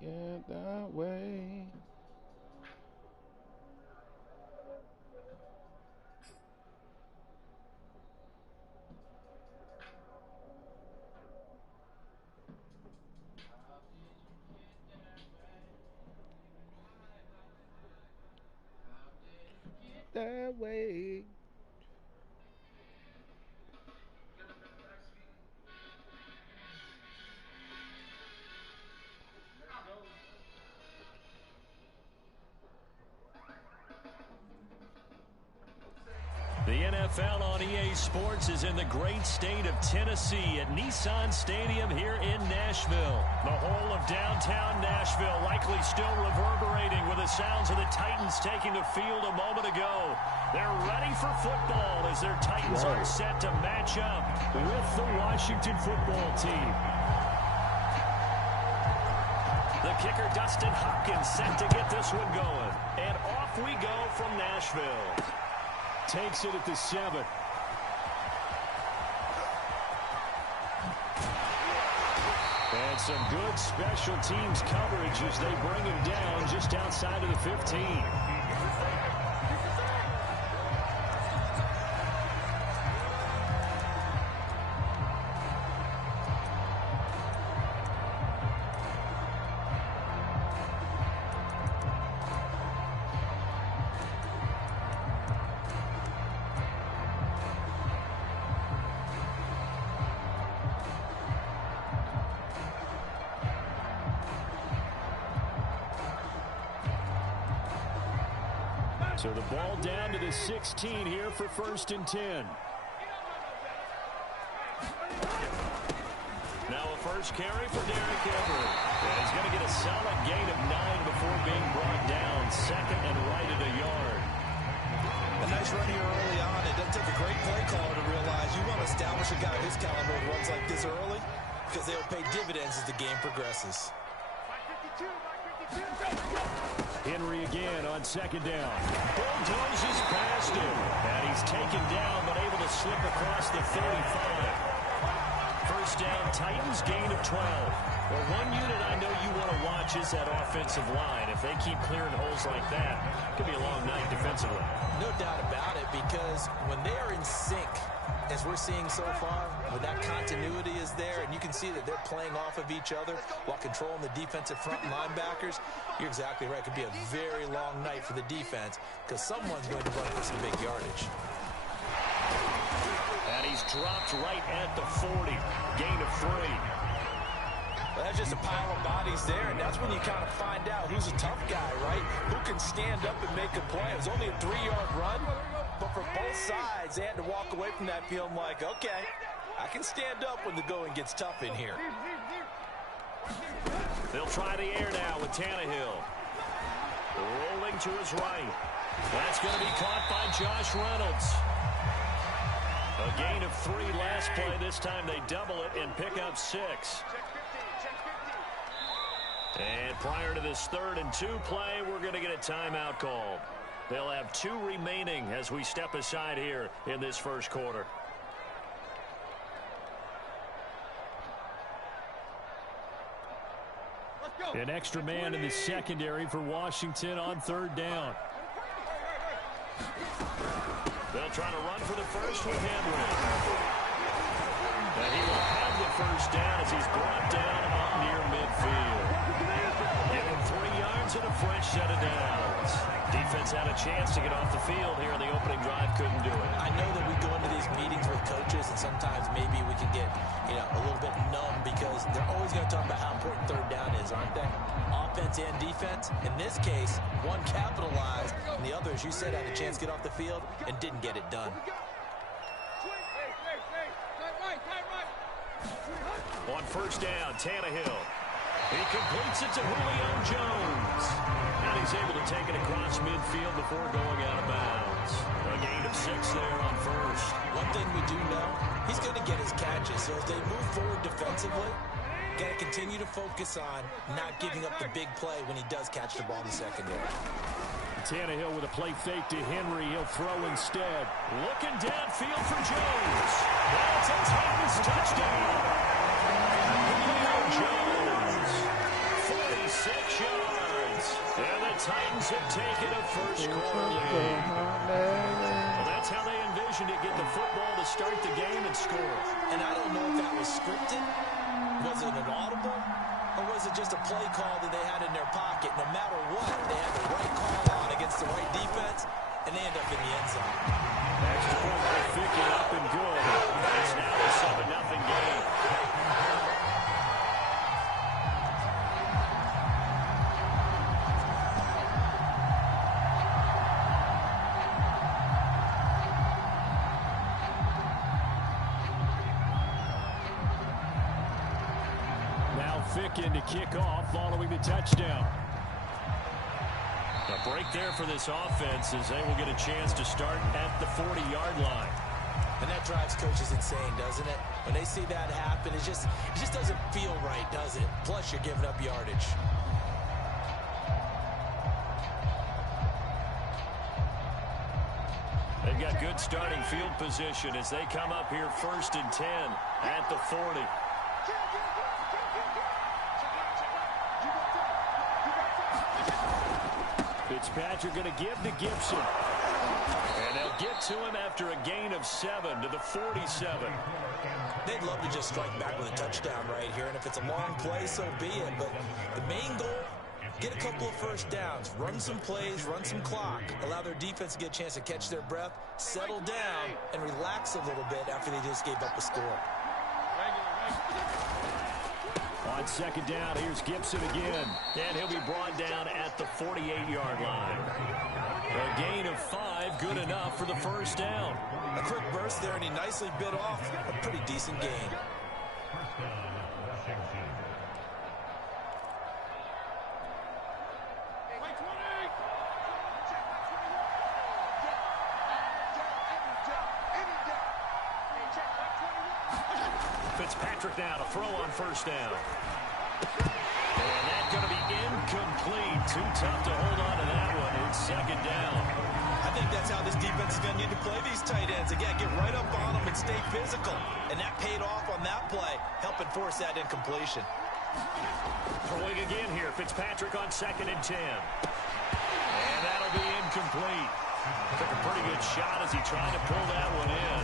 Like it that way. That way. The NFL on EA Sports is in the great state of Tennessee at Nissan Stadium here in Nashville. The whole of downtown Nashville likely still reverberating with the sounds of the Titans taking the field a moment ago. They're ready for football as their Titans are set to match up with the Washington football team. The kicker, Dustin Hopkins, set to get this one going. And off we go from Nashville. Takes it at the 7. And some good special teams coverage as they bring him down just outside of the 15. So the ball down to the 16 here for 1st and 10. Now a first carry for Derrick Henry. And he's going to get a solid gain of 9 before being brought down. 2nd and right at a yard. A nice run here early on. It doesn't take a great play caller to realize you want to establish a guy of his caliber who runs like this early because they'll pay dividends as the game progresses. Henry again on 2nd down. Bulldozes past him. And he's taken down, but able to slip across the 35. First down, Titans, gain of 12. Well, one unit I know you want to watch is that offensive line. If they keep clearing holes like that, it could be a long night defensively. No doubt about it, because when they are in sync, as we're seeing so far, when that continuity is there, and you can see that they're playing off of each other while controlling the defensive front linebackers, you're exactly right. It could be a very long night for the defense because someone's going to run for some big yardage. And he's dropped right at the 40. Gain of 3. Well, that's just a pile of bodies there, and that's when you kind of find out who's a tough guy, right? Who can stand up and make a play. It was only a 3-yard run, but for both sides, they had to walk away from that feeling like, okay, I can stand up when the going gets tough in here. They'll try the air now with Tannehill. Rolling to his right. That's going to be caught by Josh Reynolds. A gain of 3 last play. This time they double it and pick up 6. And prior to this 3rd and 2 play, we're going to get a timeout called. They'll have 2 remaining as we step aside here in this first quarter. An extra man in the secondary for Washington on 3rd down. They'll try to run for the first with Henry. And he will have the first down as he's brought down up near midfield. Give him 3 yards and a fresh set of downs. Defense had a chance to get off the field here in the opening drive, couldn't do it. I know that we go into these meetings with coaches, and sometimes maybe we can get, a little bit numb because they're always going to talk about how important 3rd down is, aren't they? Offense and defense. In this case, one capitalized, and the other, as you said, had a chance to get off the field and didn't get it done. On first down, Tannehill. He completes it to Julio Jones. And he's able to take it across midfield before going out of bounds. A gain of 6 there on first. One thing we do know, he's going to get his catches. So as they move forward defensively, got to continue to focus on not giving up the big play when he does catch the ball in the secondary. Tannehill with a play fake to Henry. He'll throw instead. Looking downfield for Jones. That's a Titans touchdown. Julio Jones. 46 yards. And the Titans have taken a first quarter lead. Well, that's how they envisioned it, get the football to start the game and score. And I don't know if that was scripted. Was it an audible? Or was it just a play call that they had in their pocket? No matter what, they had the right call on against the right defense, and they end up in the end zone. Extra point by Fickett, up and good. It's now a 7-0 game. Ficken to kick off following the touchdown. A break there for this offense as they will get a chance to start at the 40-yard line. And that drives coaches insane, doesn't it? When they see that happen, it just doesn't feel right, does it? Plus, you're giving up yardage. They've got good starting field position as they come up here 1st and 10 at the 40. Fitzpatrick going to give to Gibson. And they'll get to him after a gain of 7 to the 47. They'd love to just strike back with a touchdown right here, and if it's a long play, so be it. But the main goal, get a couple of first downs, run some plays, run some clock, allow their defense to get a chance to catch their breath, settle down, and relax a little bit after they just gave up a score. On 2nd down, here's Gibson again. And he'll be brought down at the 48-yard line. A gain of 5, good enough for the first down. A quick burst there, and he nicely bit off a pretty decent gain. Fitzpatrick now to throw on 1st down. And that's going to be incomplete. Too tough to hold on to that one. It's 2nd down. I think that's how this defense is going to need to play these tight ends. Again, get right up on them and stay physical. And that paid off on that play, helping force that incompletion. Throwing again here. Fitzpatrick on 2nd and 10. And that'll be incomplete. Took a pretty good shot as he tried to pull that one in.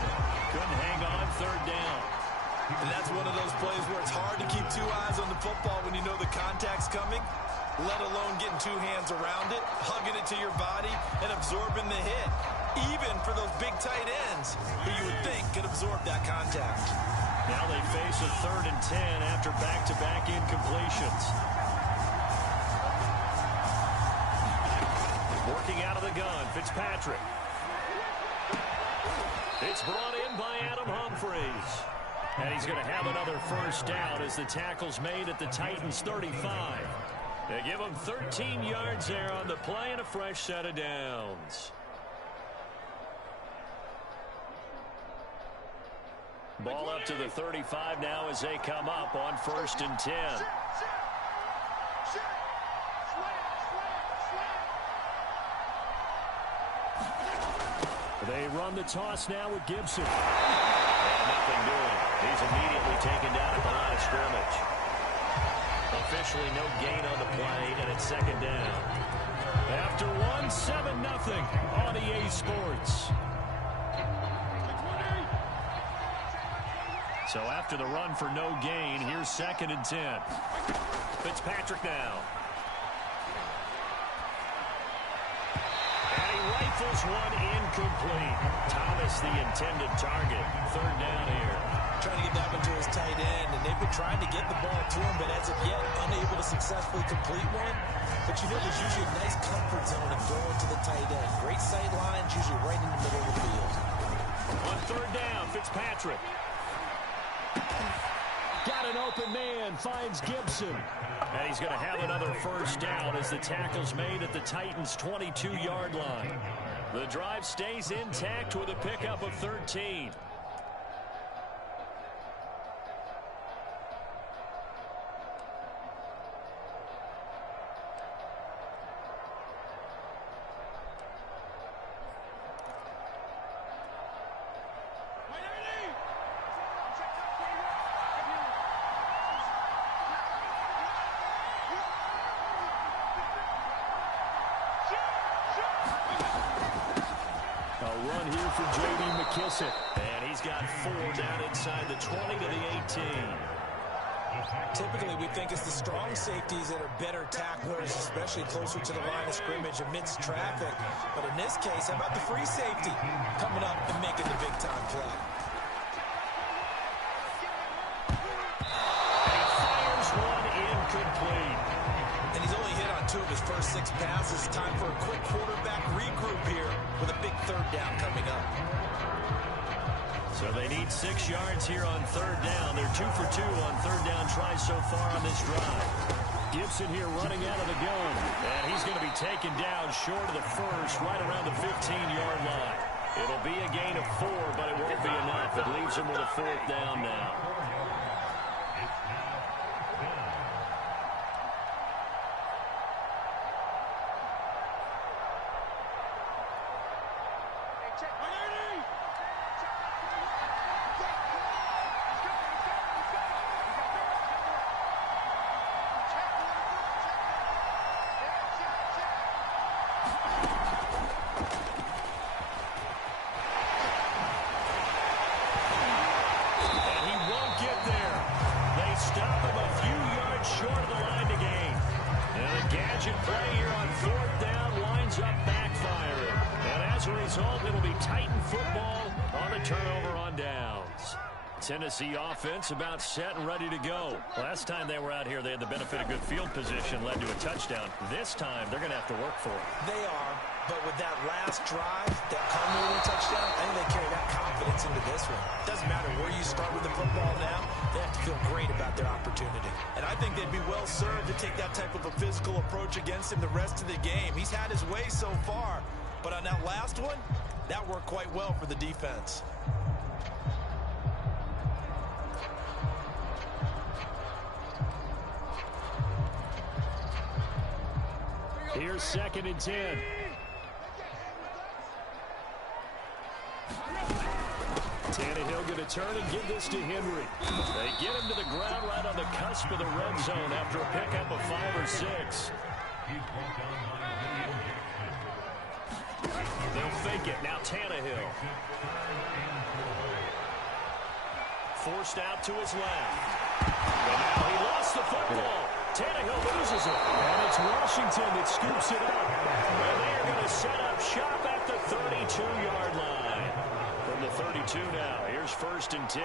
Couldn't hang on 3rd down. And that's one of those plays where it's hard to keep 2 eyes on the football when you know the contact's coming, let alone getting 2 hands around it, hugging it to your body, and absorbing the hit, even for those big tight ends who you would think could absorb that contact. Now they face a 3rd and 10 after back-to-back incompletions. Working out of the gun, Fitzpatrick. It's brought in by Adam Humphries. And he's going to have another first down as the tackle's made at the Titans' 35. They give him 13 yards there on the play and a fresh set of downs. Ball up to the 35 now as they come up on 1st and 10. They run the toss now with Gibson. Nothing doing. He's immediately taken down at the line of scrimmage. Officially no gain on the play, and it's 2nd down. After 7-0 on EA Sports. So after the run for no gain, here's 2nd and 10. Fitzpatrick now. And he rifles one incomplete. Thomas the intended target. 3rd down here. Trying to get that one to his tight end, and they've been trying to get the ball to him, but as of yet, unable to successfully complete one. But you know, there's usually a nice comfort zone of throwing to the tight end. Great sight lines, usually right in the middle of the field. On 3rd down, Fitzpatrick. Got an open man, finds Gibson. And he's going to have another first down as the tackle's made at the Titans' 22-yard line. The drive stays intact with a pickup of 13. A run here for J.D. McKissick. And he's got 4 down inside the 20 to the 18. Typically, we think it's the strong safeties that are better tacklers, especially closer to the line of scrimmage amidst traffic. But in this case, how about the free safety coming up and making the big-time play? He fires one incomplete. And he's only hit on 2 of his first 6 passes. Time for a quick quarterback regroup here with a big 3rd down coming up. So they need 6 yards here on 3rd down. They're 2 for 2 on 3rd down tries so far on this drive. Gibson here running out of the gun. And he's going to be taken down short of the first, right around the 15-yard line. It'll be a gain of 4, but it won't be enough. It leaves him with a 4th down now. Stop him a few yards short of the line to gain. And a gadget play here on 4th down winds up backfiring. And as a result, it'll be Titan football on the turnover on downs. Tennessee offense about set and ready to go. Last time they were out here, they had the benefit of good field position, led to a touchdown. This time, they're going to have to work for it. They are, but with that last drive, that culminating touchdown, I think they carry that confidence into this one. Doesn't matter where you start with the football now, they have to feel great about their opportunity. And I think they'd be well served to take that type of a physical approach against him the rest of the game. He's had his way so far, but on that last one, that worked quite well for the defense. Here's 2nd and 10. Tannehill going to turn and give this to Henry. They get him to the ground right on the cusp of the red zone after a pickup of 5 or 6. They'll fake it. Now Tannehill. Forced out to his left. And now he lost the football. Tannehill loses it. And it's Washington that scoops it up. And they are going to set up shop at the 32-yard line. From the 32 now, here's 1st and 10.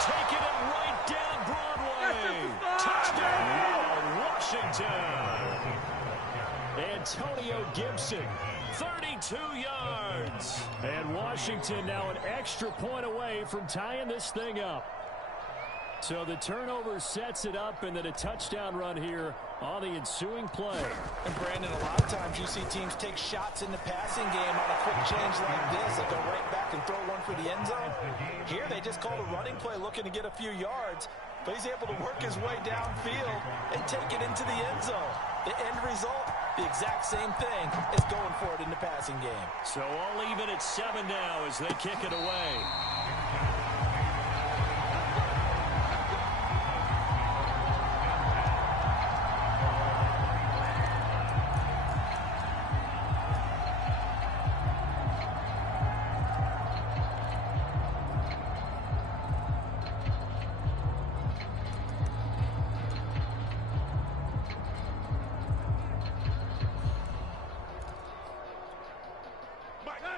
Taking it right down Broadway. Touchdown, Washington. Antonio Gibson, 32 yards. And Washington now an extra point away from tying this thing up. So the turnover sets it up, and then a touchdown run here on the ensuing play. And Brandon, a lot of times you see teams take shots in the passing game on a quick change like this. They go right back and throw one for the end zone. Here they just called a running play looking to get a few yards, but he's able to work his way downfield and take it into the end zone. The end result, the exact same thing as going for it in the passing game. So all even at 7 now as they kick it away.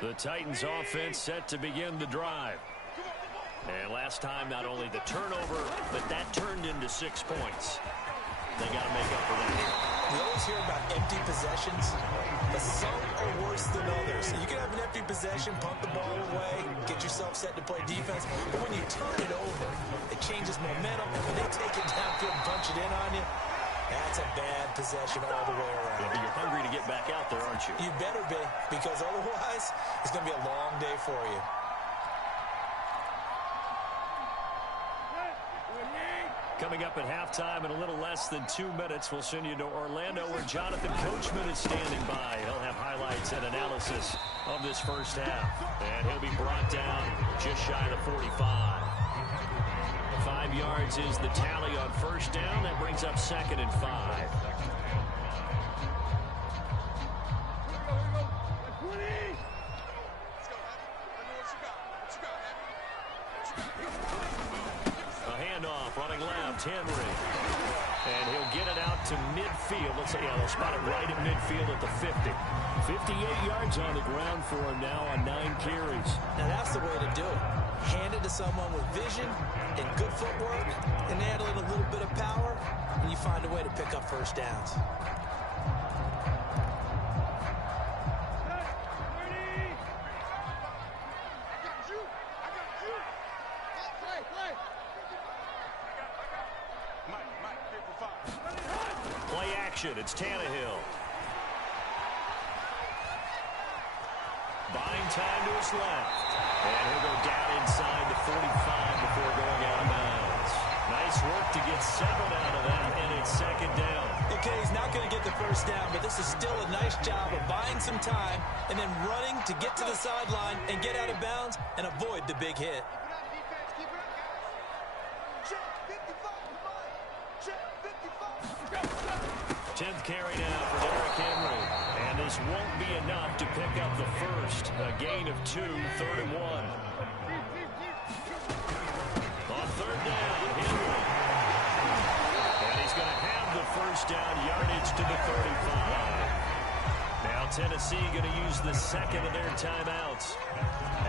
The Titans offense set to begin the drive. And last time, not only the turnover, but that turned into 6 points. They got to make up for that here. We always hear about empty possessions, but some are worse than others. You can have an empty possession, punt the ball away, get yourself set to play defense, but when you turn it over, it changes momentum. When they take it downfield and punch it in on you, that's a bad possession all the way around. Yeah, but you're hungry to get back out there, aren't you? You better be, because otherwise, it's going to be a long day for you. Coming up at halftime in a little less than 2 minutes, we'll send you to Orlando where Jonathan Coachman is standing by. He'll have highlights and analysis of this first half. And he'll be brought down just shy of the 45. 5 yards is the tally on first down. That brings up 2nd and 5. A handoff, running left, Henry. And he'll get it out to midfield. Let's say, they'll spot it right at midfield at the 50. 58 yards on the ground for him now on 9 carries. Now that's the way to do it. Hand it to someone with vision and good footwork, and add in a little bit of power, and you find a way to pick up first downs. Play action, it's Tannehill. Buying time to his left. And he'll go down inside the 45 before going out of bounds. Nice work to get 7 out of that, and it's 2nd down. Okay, he's not going to get the first down, but this is still a nice job of buying some time and then running to get to the sideline and get out of bounds and avoid the big hit. Tenth carry now for Derrick Henry. And this won't be enough to pick up the first. A gain of 2, 3rd and 1. On 3rd down, Henry. And he's going to have the first down yardage to the 35. Now Tennessee going to use the 2nd of their timeouts,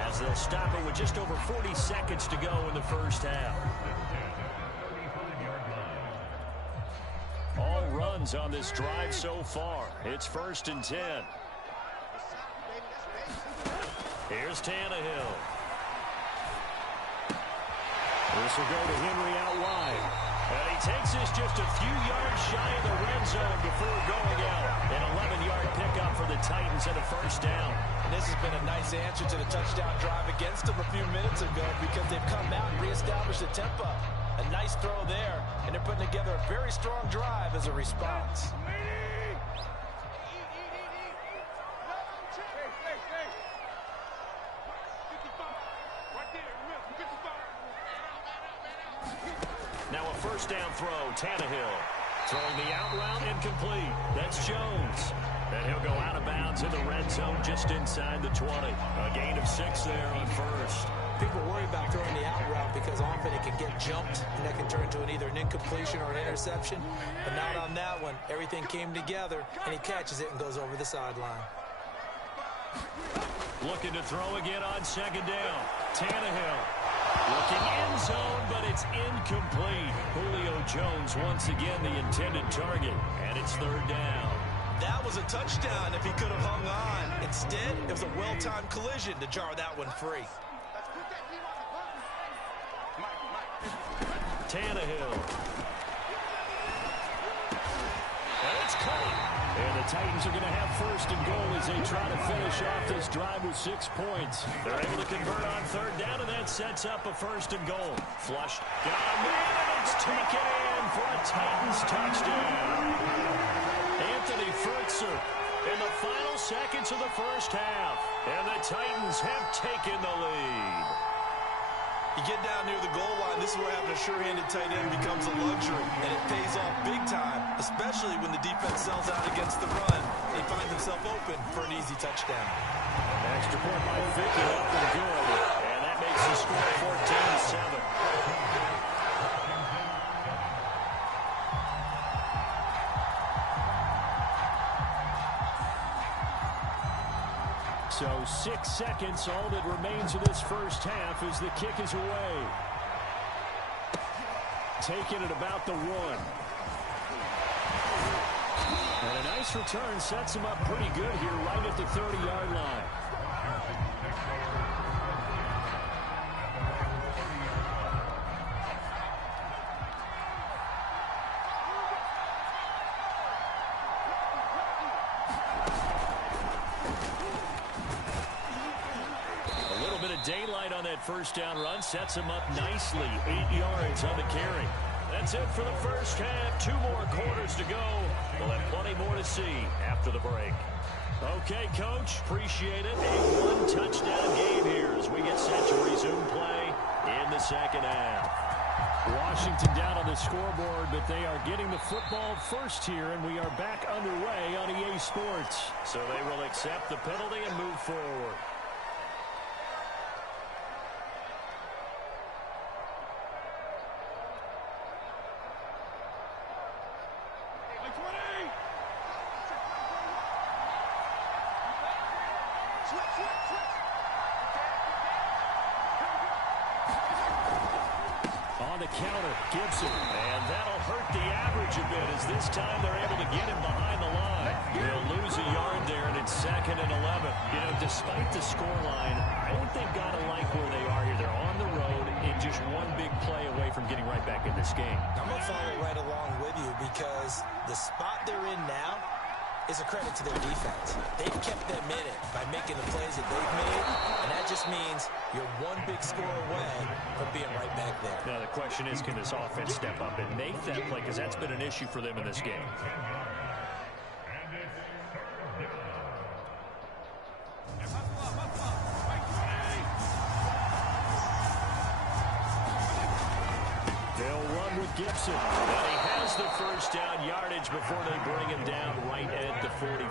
as they'll stop it with just over 40 seconds to go in the first half. All runs on this drive so far. It's 1st and 10. Here's Tannehill. This will go to Henry out wide. And he takes this just a few yards shy of the red zone before going out. An 11-yard pickup for the Titans and a first down. And this has been a nice answer to the touchdown drive against them a few minutes ago, because they've come out and reestablished the tempo. A nice throw there, and they're putting together a very strong drive as a response. Now a first down throw, Tannehill. Throwing the out route incomplete. That's Jones. And he'll go out of bounds in the red zone just inside the 20. A gain of 6 there on first. People worry about throwing the out route because often it can get jumped, and that can turn into either an incompletion or an interception. But not on that one. Everything came together, and he catches it and goes over the sideline. Looking to throw again on 2nd down. Tannehill. Looking end zone, but it's incomplete. Julio Jones once again the intended target, and it's 3rd down. That was a touchdown if he could have hung on. Instead, it was a well-timed collision to jar that one free. Tannehill. And it's caught. And the Titans are going to have 1st and goal as they try to finish off this drive with 6 points. They're able to convert on 3rd down, and that sets up a 1st and goal. Flushed. Got a man, and it's taken in for a Titans touchdown. Anthony Furtzer in the final seconds of the first half. And the Titans have taken the lead. You get down near the goal line, this is where having a sure-handed tight end becomes a luxury, and it pays off big time, especially when the defense sells out against the run. He finds himself open for an easy touchdown. Extra point by Vicky, up and good, and that makes the score 14-7. So 6 seconds, all that remains of this first half as the kick is away. Taking it about the 1. And a nice return sets him up pretty good here right at the 30-yard line. Daylight on that first down run sets him up nicely. 8 yards on the carry. That's it for the first half. 2 more quarters to go. We'll have plenty more to see after the break. Okay, Coach, appreciate it. A 1-touchdown game here as we get set to resume play in the second half. Washington down on the scoreboard, but they are getting the football first here, and we are back underway on EA Sports. So they will accept the penalty and move forward. On the counter, Gibson, and that'll hurt the average a bit as this time they're able to get him behind the line. They'll lose a yard there, and it's 2nd and 11. You know, despite the scoreline, I think they've got to like where they are here. They're on the road and just one big play away from getting right back in this game. I'm going to follow right along with you because the spot they're in now is a credit to their defense. They've kept them in it by making the plays that they've made, and that just means you're one big score away from being right back there. Now the question is, can this offense step up and make that play, because that's been an issue for them in this game. They'll run with Gibson. And he has the first down yardage before they bring him down right at the 45.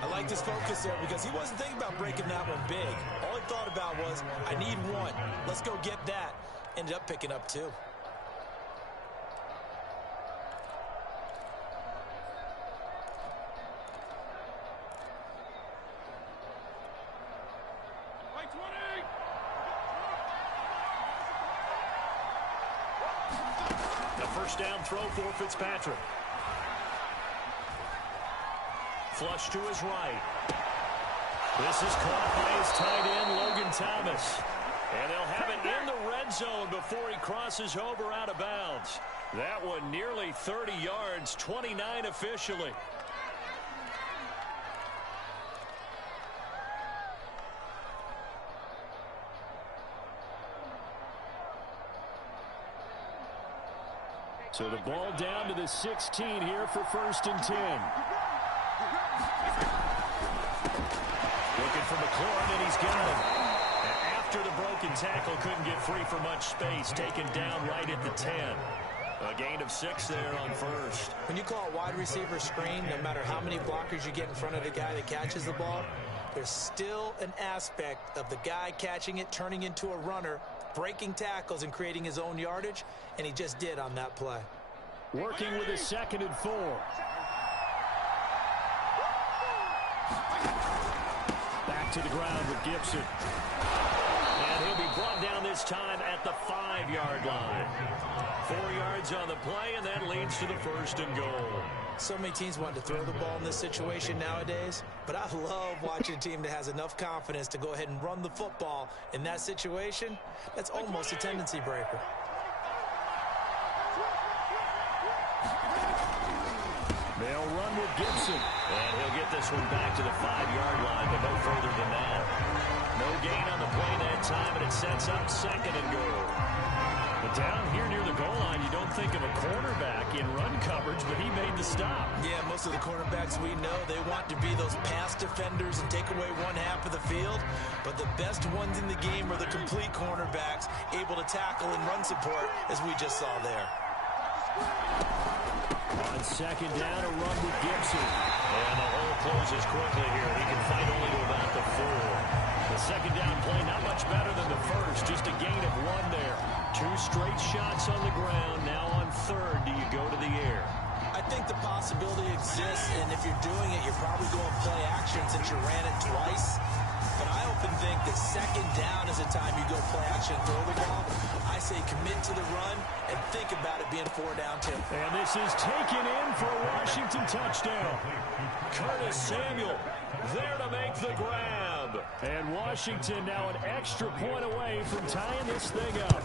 I like this focus there because he wasn't thinking about breaking that one big. All he thought about was, I need one. Let's go get that. Ended up picking up 2. First down throw for Fitzpatrick. Flush to his right. This is caught by his tight end, Logan Thomas. And they'll have it in the red zone before he crosses over out of bounds. That one nearly 30 yards, 29 officially. So the ball down to the 16 here for 1st and 10. Looking for McLaurin, and he's got him. And after the broken tackle, couldn't get free for much space. Taken down right at the 10. A gain of 6 there on 1st. When you call a wide receiver screen, no matter how many blockers you get in front of the guy that catches the ball, there's still an aspect of the guy catching it, turning into a runner, breaking tackles and creating his own yardage, and he just did on that play. Working with a 2nd and 4. Back to the ground with Gibson. And he'll be brought down this time at the 5-yard line. 4 yards on the play, and that leads to the 1st and goal. So many teams want to throw the ball in this situation nowadays, but I love watching a team that has enough confidence to go ahead and run the football. In that situation, that's almost a tendency breaker. They'll run with Gibson. And he'll get this one back to the 5-yard line, but no further than that. No gain on the play that time, and it sets up 2nd and goal. But down here near the goal line, you don't think of a cornerback in run coverage, but he made the stop. Yeah, most of the cornerbacks we know, they want to be those pass defenders and take away one half of the field. But the best ones in the game are the complete cornerbacks, able to tackle and run support, as we just saw there. On 2nd down, a run with Gibson. And the hole closes quickly here. He can fight only to about the 4. The 2nd down play, not much better than the first. Just a gain of 1 there. 2 straight shots on the ground. Now on 3rd, do you go to the air? I think the possibility exists, and if you're doing it, you're probably going play action since you ran it twice. But I often think that 2nd down is the time you go play action and throw the ball. I say commit to the run and think about it being 4 down 2. And this is taken in for a Washington touchdown. Curtis Samuel there to make the grab. And Washington now an extra point away from tying this thing up.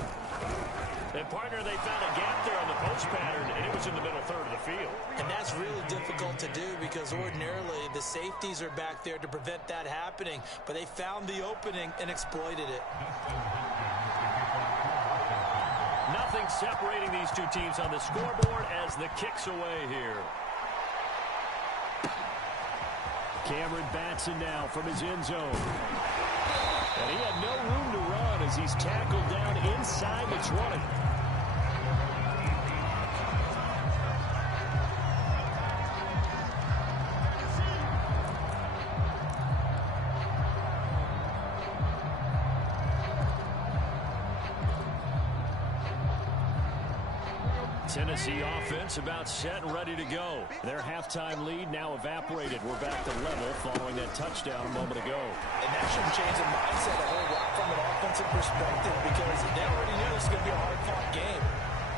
And, partner, they found a gap there on the post pattern, and it was in the middle 3rd of the field. And that's really difficult to do because ordinarily the safeties are back there to prevent that happening. But they found the opening and exploited it. Nothing separating these two teams on the scoreboard as the kick's away here. Cameron Batson now from his end zone. And he had no room to run as he's tackled down inside the 20. Tennessee offense about set and ready to go. Their halftime lead now evaporated. We're back to level following that touchdown a moment ago. And that should change the mindset a whole lot from an offensive perspective because they already knew this was going to be a hard-fought game.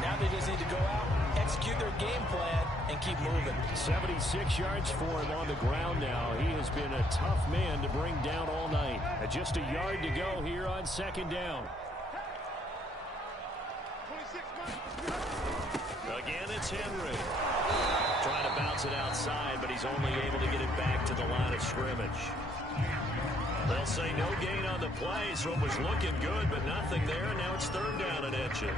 Now they just need to go out, execute their game plan, and keep moving. 76 yards for him on the ground now. He has been a tough man to bring down all night. Just a yard to go here on second down. Again, it's Henry. Trying to bounce it outside, but he's only able to get it back to the line of scrimmage. They'll say no gain on the play, so it was looking good, but nothing there, and now it's third down and inches.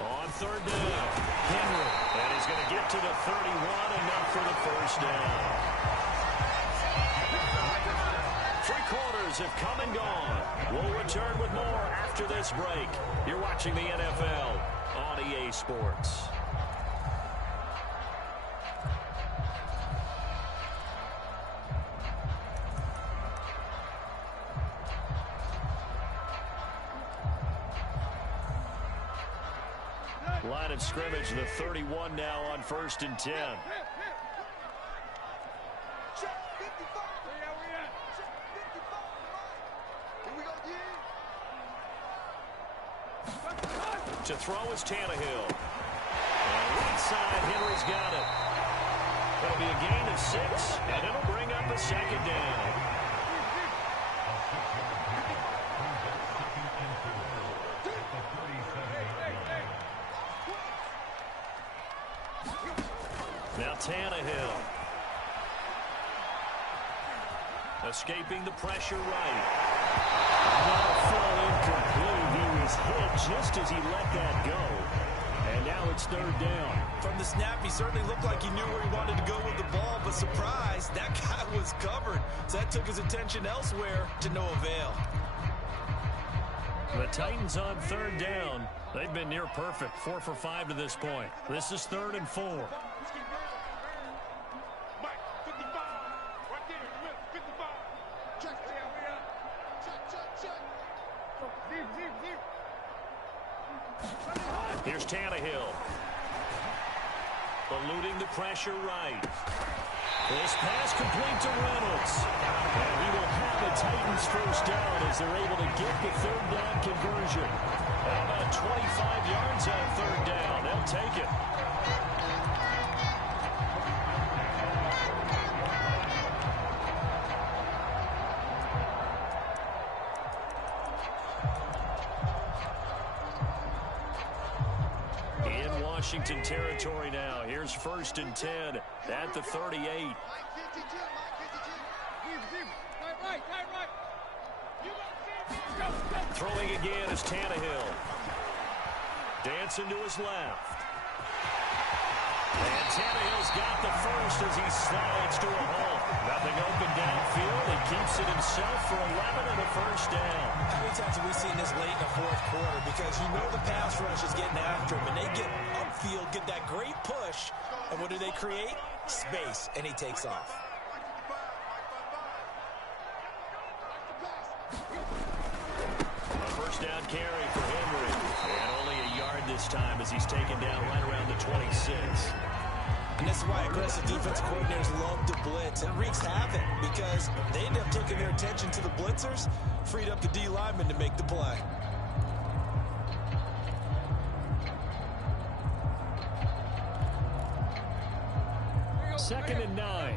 On third down, Henry. And he's going to get to the 31, enough for the first down. Three quarters have come and gone. We'll return with more after this break. You're watching the NFL on EA Sports. Line of scrimmage, the 31 now on 1st and 10. To throw is Tannehill. And right side, Henry's got it. That'll be a gain of 6, and it'll bring up a second down. Now Tannehill. Escaping the pressure right. Now full incomplete. He was hit just as he let that go. And now it's third down. From the snap, he certainly looked like he knew where he wanted to go with the ball, but surprise, that guy was covered. So that took his attention elsewhere to no avail. The Titans on third down. They've been near perfect. 4 for 5 to this point. This is 3rd and 4. Here's Tannehill. Eluding the pressure right. This pass complete to Reynolds. And he will have the Titans first down as they're able to get the third down conversion. How about 25 yards on third down? They'll take it. Washington territory now. Here's 1st and 10 at the 38. Throwing again is Tannehill. Dancing to his left. And Tannehill's got the first as he slides to a hole. Nothing open downfield. He keeps it himself for 11 and a first down. How many times have we seen this late in the fourth quarter? Because you know the pass rush is getting after him, and they get upfield, get that great push, and what do they create? Space, and he takes off. A first down carry for Henry. And only a yard this time as he's taken down right around the 26. And this is why aggressive defensive coordinators love to blitz. It wreaks havoc because they end up taking their attention to the blitzers, freed up the D lineman to make the play. Second and 9.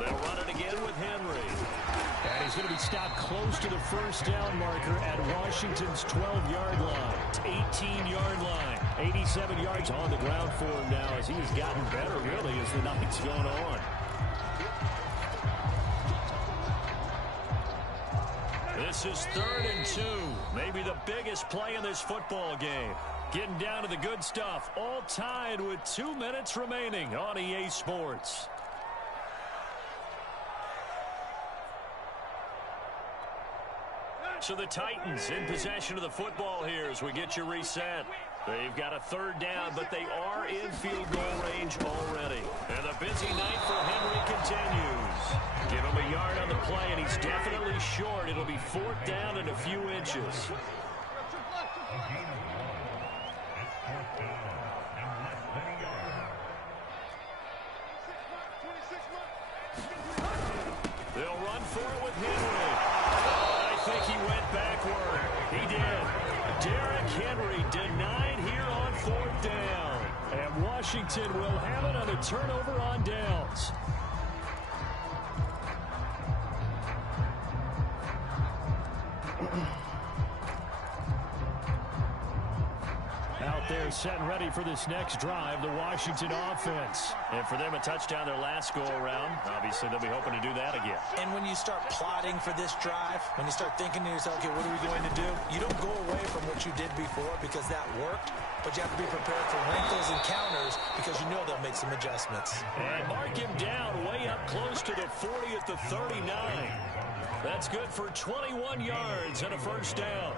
They'll run it again with Henry. And he's going to be stopped close to the first down marker at Washington's 12-yard line. 18-yard line. 87 yards on the ground for him now as he has gotten better, really, as the night's gone on. This is 3rd and 2. Maybe the biggest play in this football game. Getting down to the good stuff. All tied with 2 minutes remaining on EA Sports. So the Titans in possession of the football here as we get you reset. They've got a 3rd down, but they are in field goal range already. And the busy night for Henry continues. Give him a yard on the play, and he's definitely short. It'll be 4th down and a few inches. They'll run for it with Henry. Oh, I think he went backward. He did. Derrick Henry denied here on 4th down. And Washington will have it on a turnover on downs. Out there set and ready for this next drive, the Washington offense. And for them, a touchdown their last go-around. Obviously, they'll be hoping to do that again. And when you start plotting for this drive, when you start thinking to yourself, okay, what are we going to do? You don't go away from what you did before because that worked, but you have to be prepared for wrinkles and counters because you know they'll make some adjustments. And mark him down way up close to the 40 at the 39. That's good for 21 yards and a 1st down.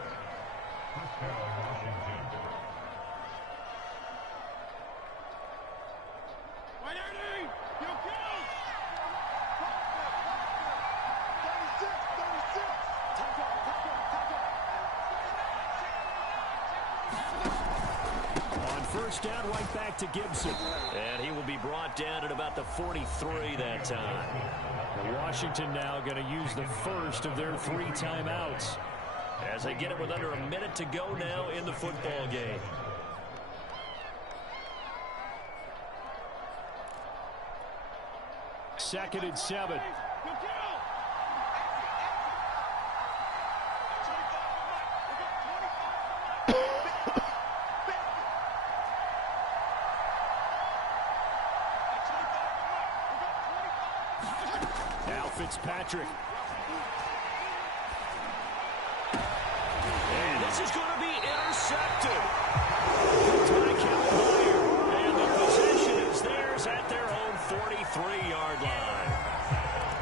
Down right back to Gibson. And he will be brought down at about the 43 that time. Washington now going to use the first of their 3 timeouts as they get it with under a minute to go now in the football game. Second and 7. Fitzpatrick. And this is going to be intercepted. And the possession is theirs at their own 43-yard line.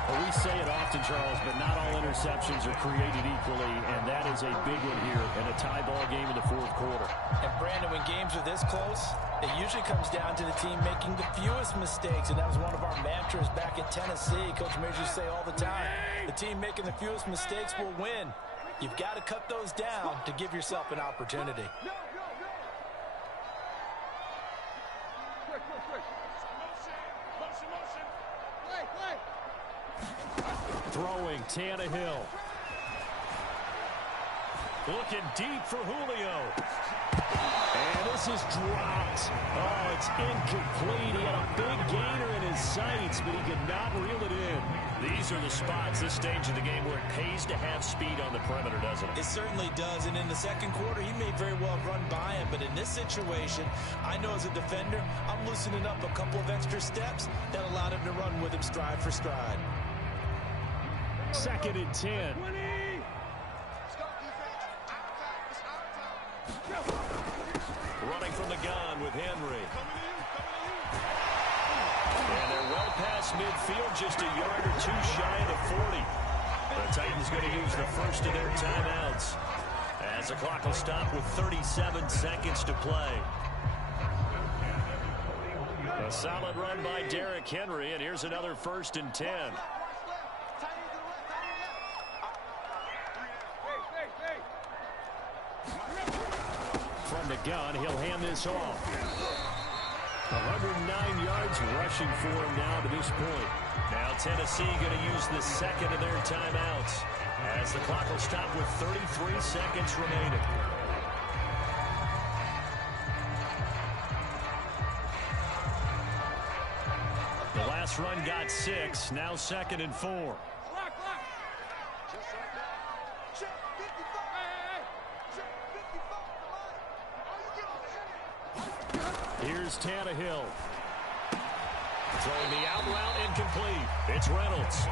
Well, we say it often, Charles, but not all interceptions are created equally, and that is a big one here in a tie ball game in the 4th quarter. And, Brandon, when games are this close, it usually comes down to the team making the fewest mistakes, and that was one of our mantras back at Tennessee. Coach Major used to say all the time, the team making the fewest mistakes will win. You've got to cut those down to give yourself an opportunity. Throwing, Tannehill. Looking deep for Julio. And this is dropped. Oh, it's incomplete. He had a big gainer in his sights, but he could not reel it in. These are the spots, this stage of the game, where it pays to have speed on the perimeter, doesn't it? It certainly does, and in the 2nd quarter, he may very well run by him, but in this situation, I know as a defender, I'm loosening up a couple of extra steps that allowed him to run with him stride for stride. 2nd and 10. Running from the gun with Henry. And they're well past midfield, just a yard or 2 shy of the 40. The Titans going to use the first of their timeouts as the clock will stop with 37 seconds to play. A solid run by Derrick Henry, and here's another 1st and 10. From the gun, he'll hand this off. 109 yards rushing for him now to this point. Now Tennessee going to use the 2nd of their timeouts as the clock will stop with 33 seconds remaining. The last run got 6, now 2nd and 4. Here's Tannehill. Throwing the out route incomplete. It's Reynolds.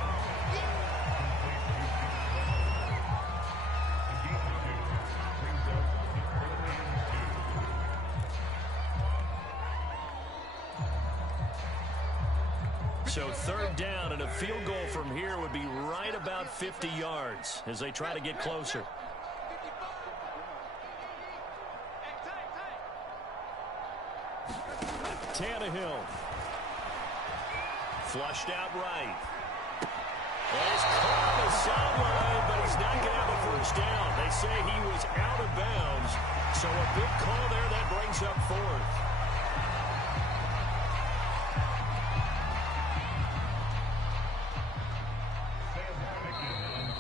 So third down, and a field goal from here would be right about 50 yards as they try to get closer. Tannehill. Flushed out right. Well, he's caught on the sideline, but he's not going to have a first down. They say he was out of bounds. So a big call there that brings up fourth.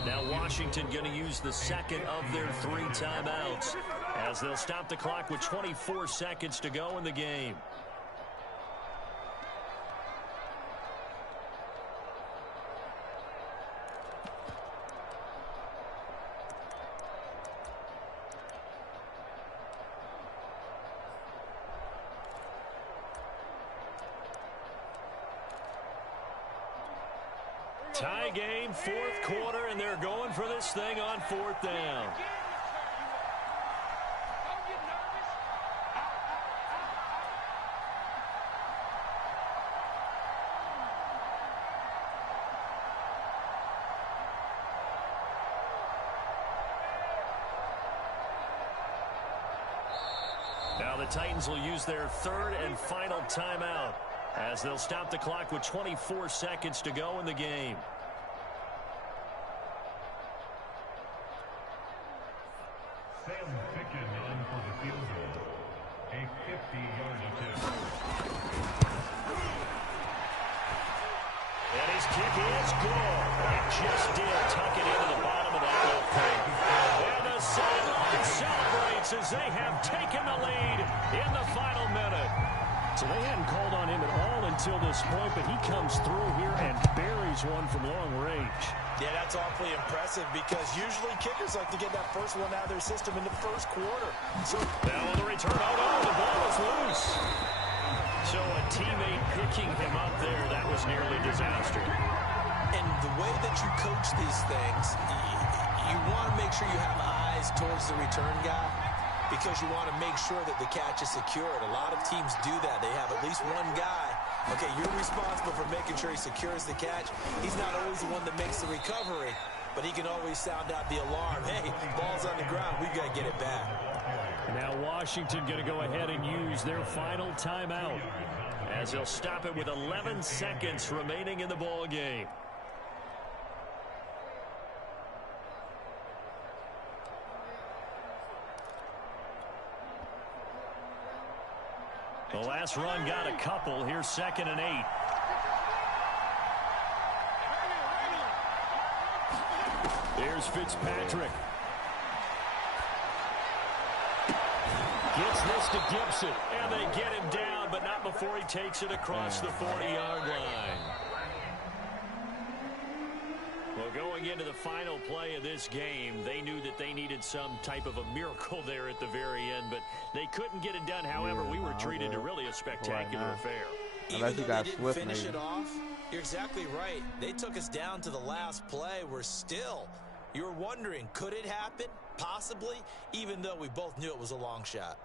Now Washington going to use the second of their 3 timeouts as they'll stop the clock with 24 seconds to go in the game. Tie game, fourth quarter, and they're going for this thing on fourth down. Now the Titans will use their third and final timeout as they'll stop the clock with 24 seconds to go in the game. Sam Ficken on for the field goal. A 50-yard attempt. And his kick is good. It just did tuck it into the bottom of that little thing. And the sideline celebrates as they have taken the lead in the final minute. So they hadn't called on him at all until this point, but he comes through here and buries one from long range. Yeah, that's awfully impressive because usually kickers like to get that first one out of their system in the first quarter. So now on the return, oh no, the ball is loose. So a teammate picking him up there, that was nearly disaster. And the way that you coach these things, you want to make sure you have eyes towards the return guy, because you want to make sure that the catch is secured. A lot of teams do that. They have at least one guy. Okay, you're responsible for making sure he secures the catch. He's not always the one that makes the recovery, but he can always sound out the alarm. Hey, ball's on the ground. We've got to get it back. Now Washington going to go ahead and use their final timeout as they'll stop it with 11 seconds remaining in the ball game. The last run got a couple. Here's 2nd and 8. There's Fitzpatrick. Gets this to Gibson, and they get him down, but not before he takes it across the 40-yard line. Well, going into the final play of this game, they knew that they needed some type of a miracle there at the very end, but they couldn't get it done. However, we were treated to really a spectacular affair. Unless you got Swift, finish maybe. it off, you're exactly right. They took us down to the last play. You were wondering, could it happen? Possibly, even though we both knew it was a long shot.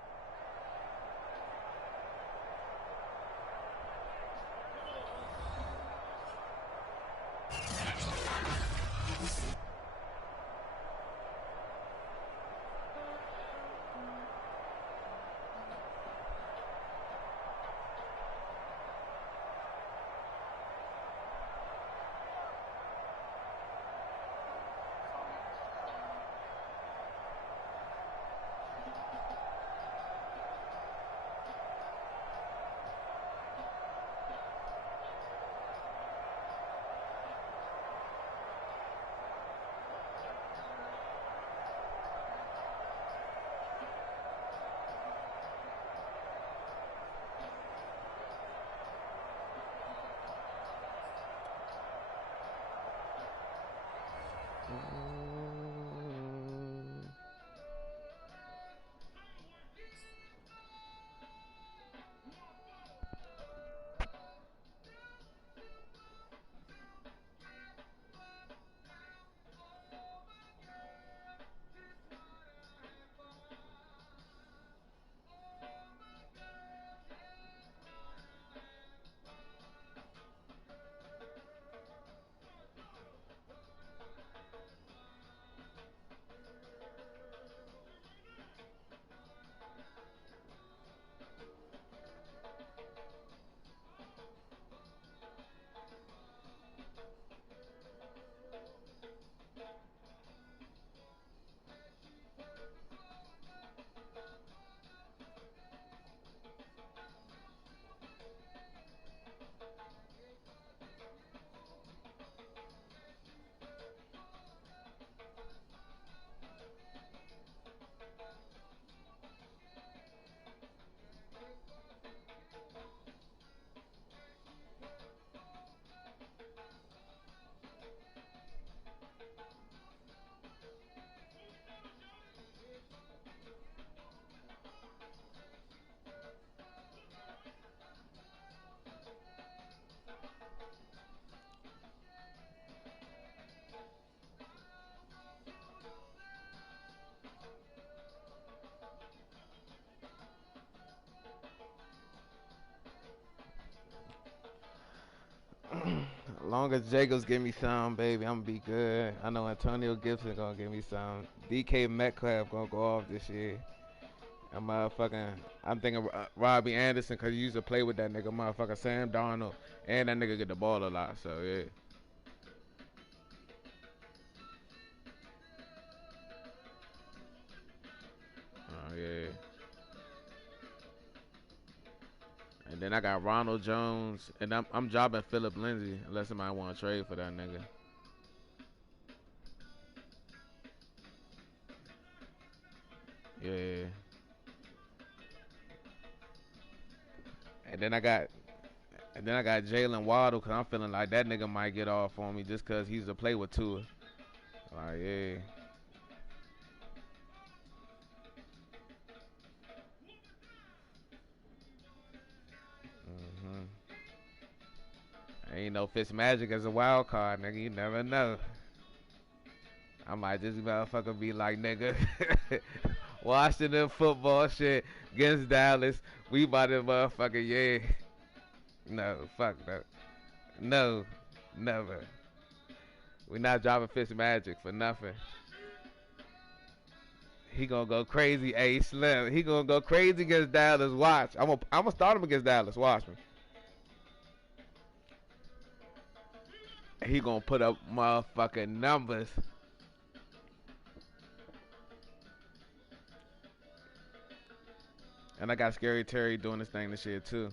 long as Jacobs give me some, baby, I'm gonna be good. I know Antonio Gibson gonna give me some. DK Metcalf gonna go off this year. I'm thinking Robbie Anderson because he used to play with that nigga, motherfucker Sam Darnold, and that nigga get the ball a lot. So yeah. Oh yeah. And then I got Ronald Jones, and I'm jobbing Philip Lindsay unless somebody want to trade for that nigga. Yeah. And then I got Jalen Waddle because I'm feeling like that nigga might get off on me just because he's a play with Tua. Like yeah. Mhm. Ain't no Fitzmagic as a wild card, nigga. You never know. I might just motherfucker be like, nigga, Washington football shit against Dallas. We about to motherfucker, yeah. No, fuck no. No, never. We not dropping Fitzmagic for nothing. He gonna go crazy, Slim. He gonna go crazy against Dallas. Watch. I'm gonna start him against Dallas. Watch me. He gonna put up motherfucking numbers. And I got Scary Terry doing this thing this year too.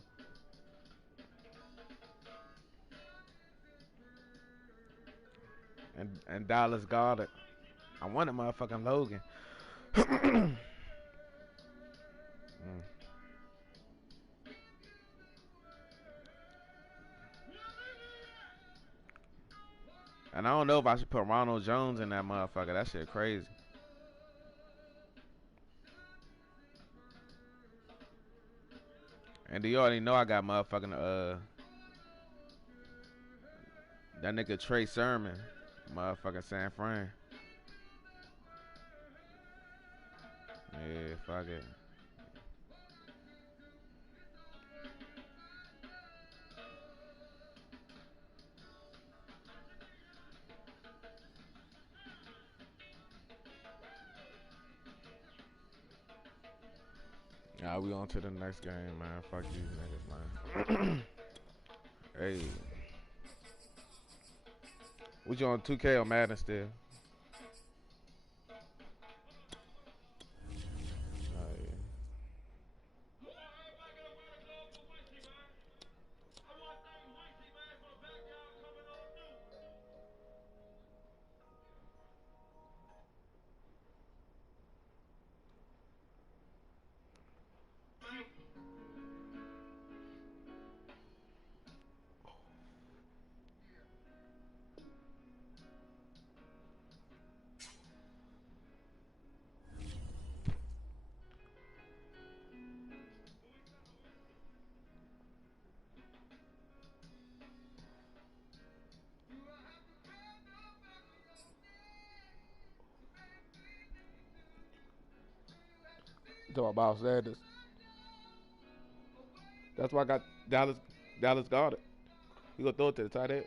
And Dallas got it. I wanted motherfucking Logan. Mm. And I don't know if I should put Ronald Jones in that motherfucker. That shit crazy. And do you already know I got motherfucking that nigga Trey Sermon, motherfucking San Fran. Yeah, fuck it. Alright, we on to the next game, man. Fuck these niggas, man. Hey. What you on 2K or Madden still? Oh, yeah. Talk about Sanders. That's why I got Dallas. Dallas got it. You gonna throw it to the tight end?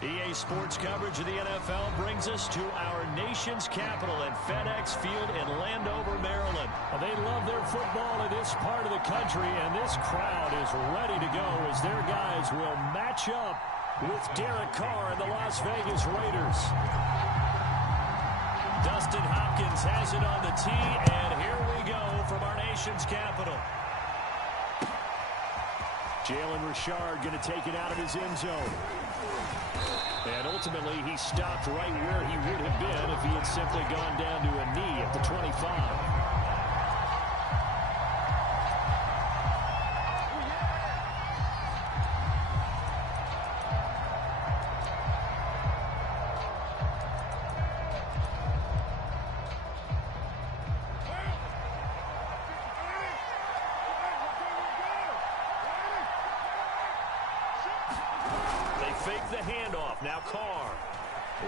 EA Sports coverage of the NFL brings us to our nation's capital at FedEx Field in Landover, Maryland. They love their football in this part of the country, and this crowd is ready to go as their guys will match up with Derek Carr and the Las Vegas Raiders. Dustin Hopkins has it on the tee, and here we go from our nation's capital. Jalen Richard going to take it out of his end zone. And ultimately, he stopped right where he would have been if he had simply gone down to a knee at the 25. fake the handoff. Now Carr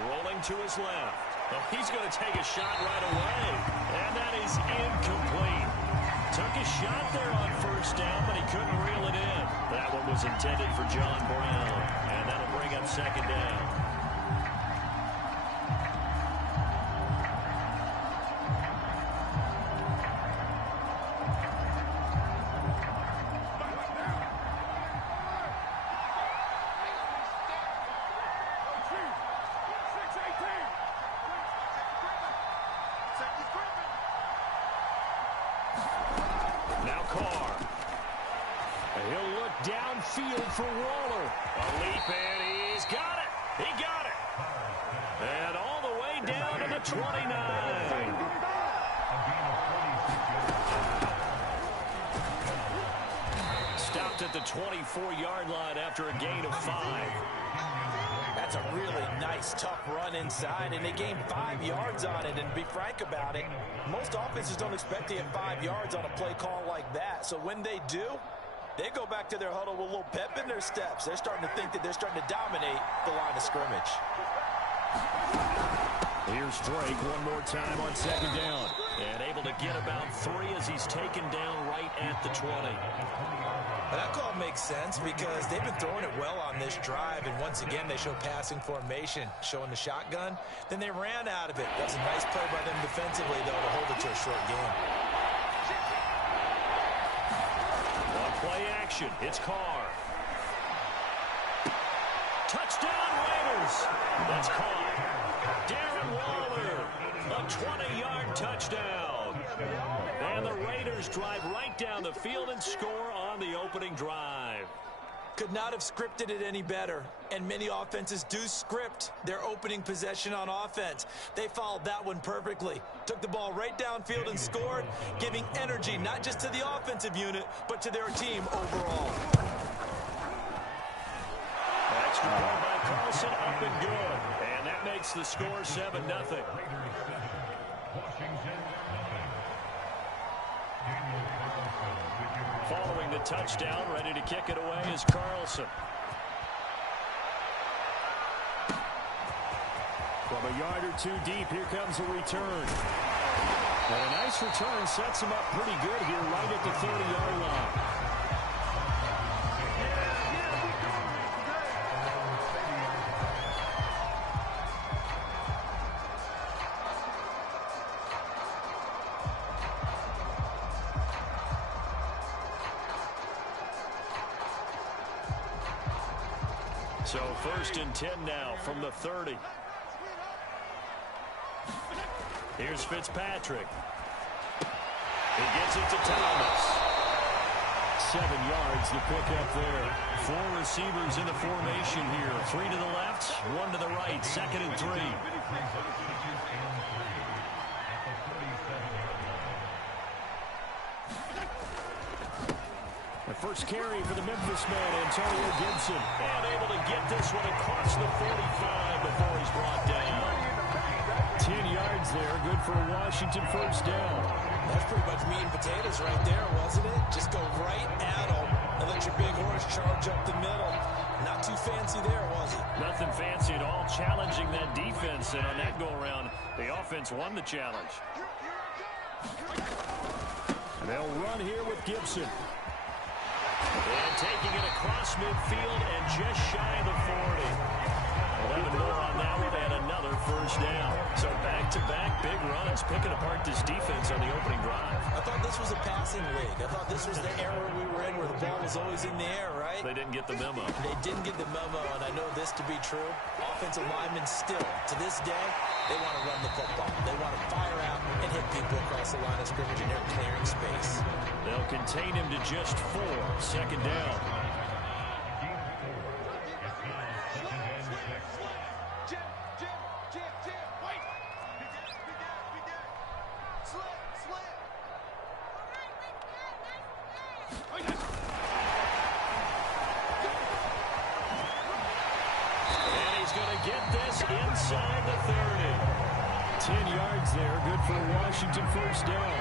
rolling to his left. Oh, he's going to take a shot right away. And that is incomplete. Took a shot there on first down, but he couldn't reel it in. That one was intended for John Brown. And that'll bring up second down. Now Carr. He'll look downfield for Waller. A leap, and he's got it. He got it. And all the way down to the 29. Stopped at the 24-yard line after a gain of 5. That's a really nice, tough run inside, and they gained 5 yards on it. And to be frank about it, most offenses don't expect to get 5 yards on a play call like that. So when they do, they go back to their huddle with a little pep in their steps. They're starting to think that they're starting to dominate the line of scrimmage. Here's Drake one more time on second down. And able to get about 3 as he's taken down right at the 20. Well, that call makes sense because they've been throwing it well on this drive, and once again they show passing formation, showing the shotgun. Then they ran out of it. That's a nice play by them defensively, though, to hold it to a short game. On play action, it's Carr. Touchdown Raiders. That's caught. Darren Waller, a 20-yard touchdown. And the Raiders drive right down the field and score on the opening drive. Could not have scripted it any better. And many offenses do script their opening possession on offense. They followed that one perfectly. Took the ball right downfield and scored, giving energy not just to the offensive unit, but to their team overall. Extra point by Carlson, up and good. And that makes the score 7-0. Following the touchdown, ready to kick it away is Carlson. From a yard or two deep, here comes a return. And a nice return sets him up pretty good here right at the 30-yard line. So 1st and 10 now from the 30. Here's Fitzpatrick. He gets it to Thomas. 7 yards to pick up there. 4 receivers in the formation here. 3 to the left, 1 to the right. 2nd and 3. The first carry for the Memphis man, Antonio Gibson. And able to get this one across the 45 before he's brought down. 10 yards there, good for a Washington first down. That's pretty much meat and potatoes right there, wasn't it? Just go right at them and let your big horse charge up the middle. Not too fancy there, was it? Nothing fancy at all, challenging that defense. And on that go-around, the offense won the challenge. And they'll run here with Gibson. And taking it across midfield and just shy of the 40. 11 more on that one and another first down. So back-to-back big runs, picking apart this defense on the opening drive. I thought this was a passing league. I thought this was the era we were in where the ball was always in the air, right? They didn't get the memo. They didn't get the memo, and I know this to be true. Offensive linemen still, to this day, they want to run the football. They want to fire out and hit people across the line of scrimmage, and they're clearing space. They'll contain him to just 4. 2nd down. And he's going to get this inside the 30. 10 yards there, good for a Washington first down.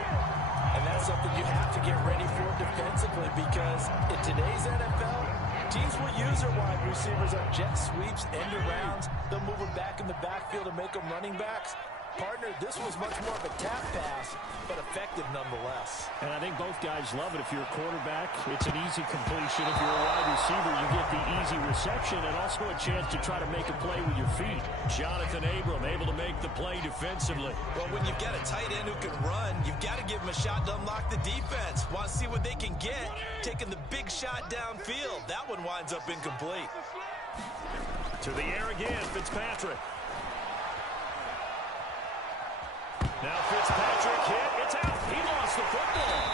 And that's something you have to get ready for defensively because in today's NFL, Teams will use their wide receivers on jet sweeps, end arounds. They'll move them back in the backfield and make them running backs. Partner, this was much more of a tap pass, but effective nonetheless. And I think both guys love it. If you're a quarterback, it's an easy completion. If you're a wide receiver, you get the easy reception and also a chance to try to make a play with your feet. Jonathan Abram able to make the play defensively. Well, when you've got a tight end who can run, you've got to give him a shot to unlock the defense. Want to see what they can get, taking the big shot downfield. That one winds up incomplete. To the air again, Fitzpatrick. Now Fitzpatrick hit. It's out. He lost the football.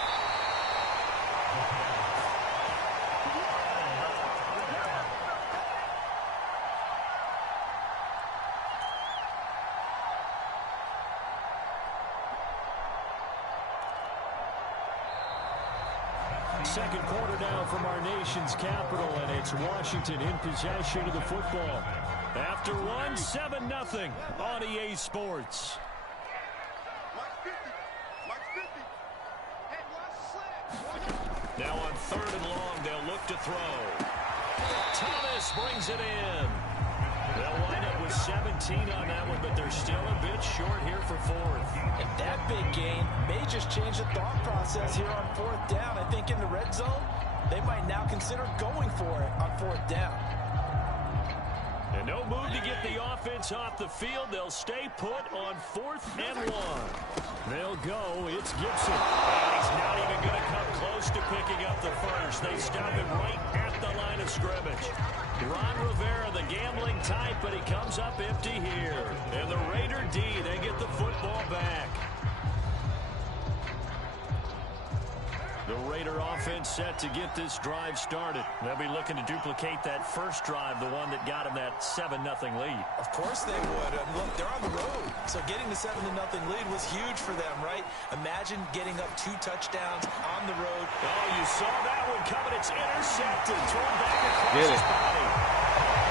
Second quarter now from our nation's capital, and it's Washington in possession of the football. After one, 7-0 on EA Sports. Now on 3rd and long, they'll look to throw. Thomas brings it in. They'll wind up with 17 on that one, but they're still a bit short here for 4th. And that big gain may just change the thought process here on 4th down. I think in the red zone, they might now consider going for it on 4th down. And no move to get the offense off the field. They'll stay put on 4th and 1. They'll go. It's Gibson. And he's not even going to come close to picking up the first. They stop him right at the line of scrimmage. Ron Rivera, the gambling type, but he comes up empty here. And the Raider D, they get the football back. The Raider offense set to get this drive started. They'll be looking to duplicate that first drive, the one that got them that 7-0 lead. Of course they would. And look, they're on the road. So getting the 7-0 lead was huge for them, right? Imagine getting up 2 touchdowns on the road. Oh, you saw that one coming. It's intercepted. Thrown back across his body.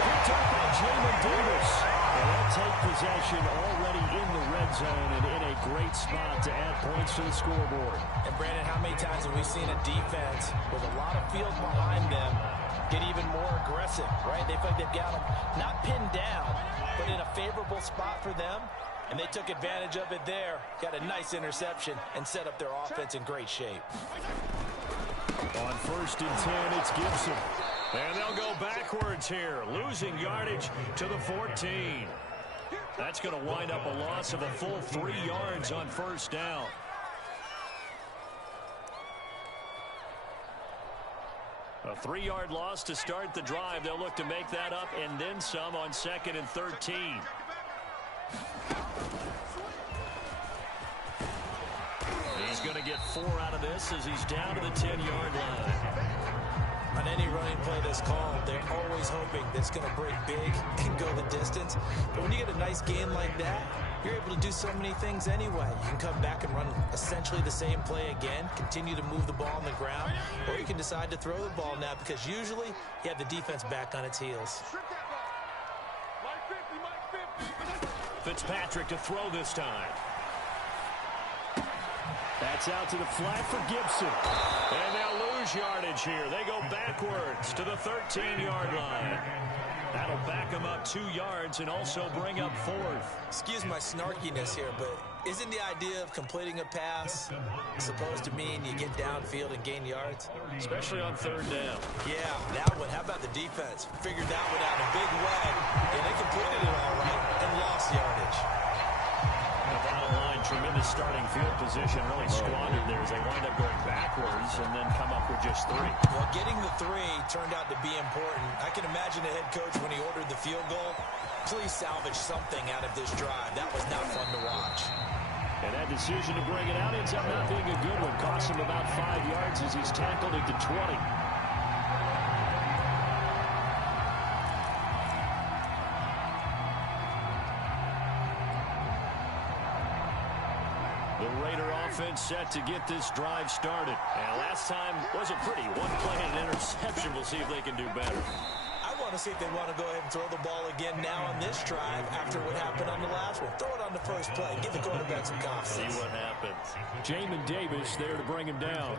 Picked up by Jamin Davis. And they'll take possession already in the red zone and in a great spot to add points to the scoreboard. And Brandon, how many times have we seen a defense with a lot of field behind them get even more aggressive, right? They feel like they've got them not pinned down, but in a favorable spot for them. And they took advantage of it there. Got a nice interception and set up their offense in great shape. On 1st and 10, it's Gibson. And they'll go backwards here, losing yardage to the 14. That's going to wind up a loss of a full 3 yards on 1st down. A 3-yard loss to start the drive. They'll look to make that up and then some on 2nd and 13. He's going to get 4 out of this as he's down to the 10-yard line. On any running play that's called, they're always hoping that it's going to break big and go the distance. But when you get a nice gain like that, you're able to do so many things anyway. You can come back and run essentially the same play again, continue to move the ball on the ground, or you can decide to throw the ball now because usually you have the defense back on its heels. Fitzpatrick to throw this time. That's out to the flat for Gibson. And they'll lose yardage here. They go backwards to the 13-yard line. That'll back them up 2 yards and also bring up 4th. Excuse my snarkiness here, but isn't the idea of completing a pass supposed to mean you get downfield and gain yards? Especially on 3rd down. Yeah, that one. How about the defense? Figured that one out in a big way, and they completed it all right and lost yardage. The bottom line, tremendous starting field position, really squandered there as they wind up going backwards and then come up with just 3. Well, getting the 3 turned out to be important. I can imagine the head coach when he ordered the field goal. Please salvage something out of this drive. That was not fun to watch. And that decision to bring it out ends up not being a good one. Cost him about 5 yards as he's tackled at the 20. The Raider offense set to get this drive started. And last time wasn't pretty. 1 play and an interception. We'll see if they can do better. I want to see if they want to go ahead and throw the ball again now on this drive after what happened on the last one. Throw it on the first play. Give the quarterback some confidence. See what happens. Jamin Davis there to bring him down.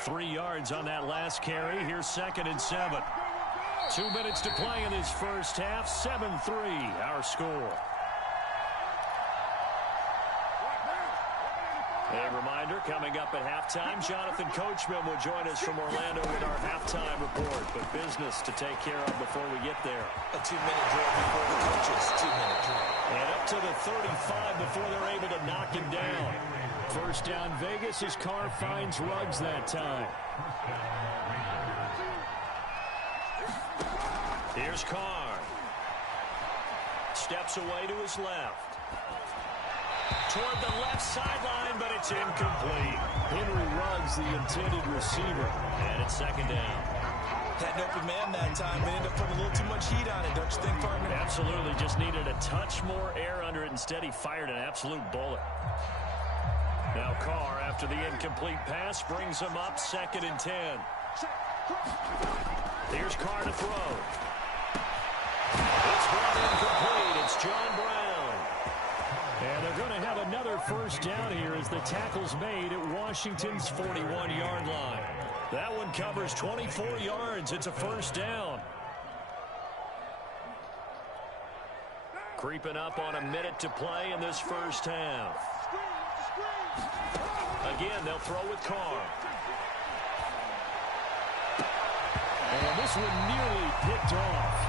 3 yards on that last carry. Here's 2nd and 7. 2 minutes to play in this first half. 7-3 our score. A reminder, coming up at halftime, Jonathan Coachman will join us from Orlando with our halftime report. But business to take care of before we get there. A 2-minute drill before the coaches. 2-minute drill. And up to the 35 before they're able to knock him down. First down Vegas as Carr finds Ruggs that time. Here's Carr. Steps away to his left. Toward the left sideline, but it's incomplete. Henry Ruggs, the intended receiver. And it's 2nd down. Had an open man that time, but ended up putting a little too much heat on it, don't you think, partner? Absolutely. Just needed a touch more air under it. Instead, he fired an absolute bullet. Now Carr, after the incomplete pass, brings him up 2nd and 10. Here's Carr to throw. It's brought incomplete. It's John Brown. And they're going to have another first down here as the tackle's made at Washington's 41-yard line. That one covers 24 yards. It's a first down. Creeping up on a minute to play in this first half. Again, they'll throw with Carr. And this one nearly picked off.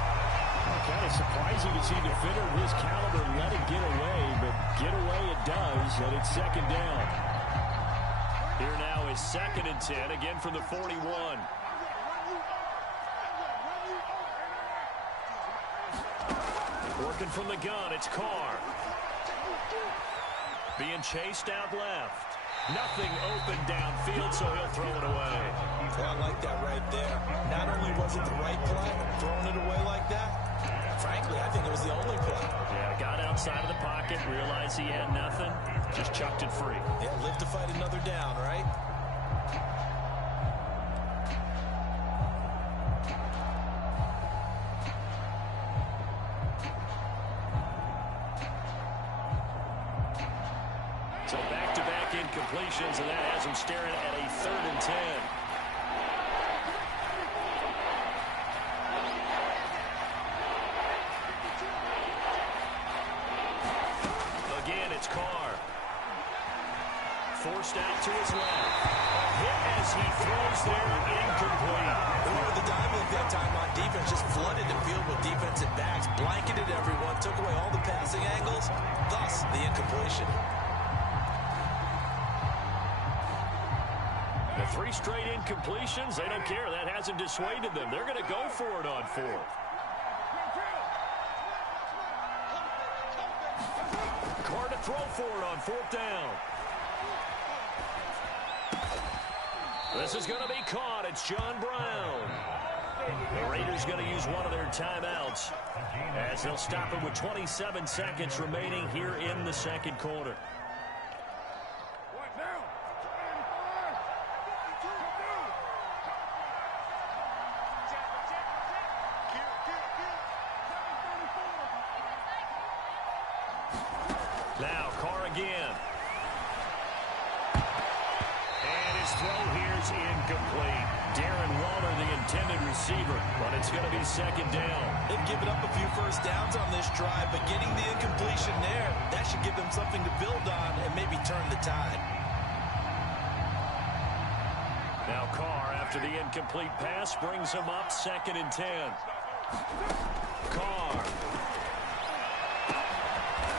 Kind of surprising to see a defender of his caliber let it get away, but get away it does, and it's 2nd down. Here now is 2nd and 10, again from the 41. Working from the gun, it's Carr. Being chased out left. Nothing open downfield, so he'll throw it away. I like that right there. Not only was it the right play, throwing it away like that, frankly, I think it was the only play. Yeah, got outside of the pocket, realized he had nothing, just chucked it free. Yeah, live to fight another down, right? So back-to-back incompletions, and that has him staring at a 3rd and 10. Again, it's Carr. Forced out to his left. A hit as he throws there, incomplete. Whoever the dime looked that time on defense just flooded the field with defensive backs, blanketed everyone, took away all the passing angles, thus the incompletion. The 3 straight incompletions, they don't care. That hasn't dissuaded them. They're going to go for it on 4th. Carr to throw for it on 4th down. This is going to be caught. It's John Brown. The Raiders going to use one of their timeouts as they'll stop it with 27 seconds remaining here in the 2nd quarter. Now Carr again. And his throw here's incomplete. Darren Waller, the intended receiver, but it's going to be 2nd down. They've given up a few first downs on this drive, but getting the incompletion there, that should give them something to build on and maybe turn the tide. Now Carr, after the incomplete pass, brings him up 2nd and 10. Carr.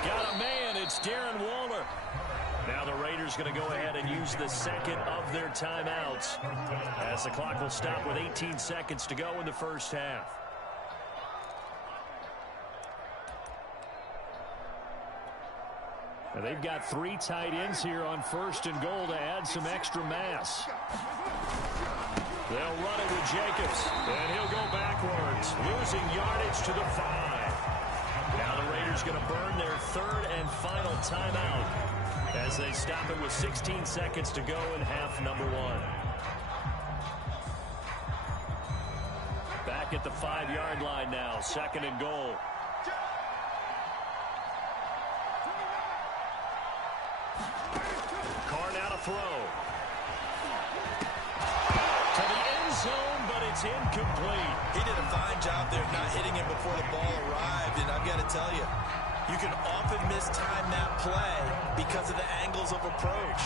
Got a man. It's Darren Waller. Now the Raiders going to go ahead and use the 2nd of their timeouts as the clock will stop with 18 seconds to go in the first half. Now they've got 3 tight ends here on 1st and goal to add some extra mass. They'll run it with Jacobs, and he'll go backwards, losing yardage to the 5. Now the Raiders going to burn their 3rd and final timeout as they stop it with 16 seconds to go in half number 1. Back at the 5-yard line now, 2nd and goal. Carr now to throw. is incomplete. He did a fine job there not hitting him before the ball arrived, and I've got to tell you, you can often mistime that play because of the angles of approach.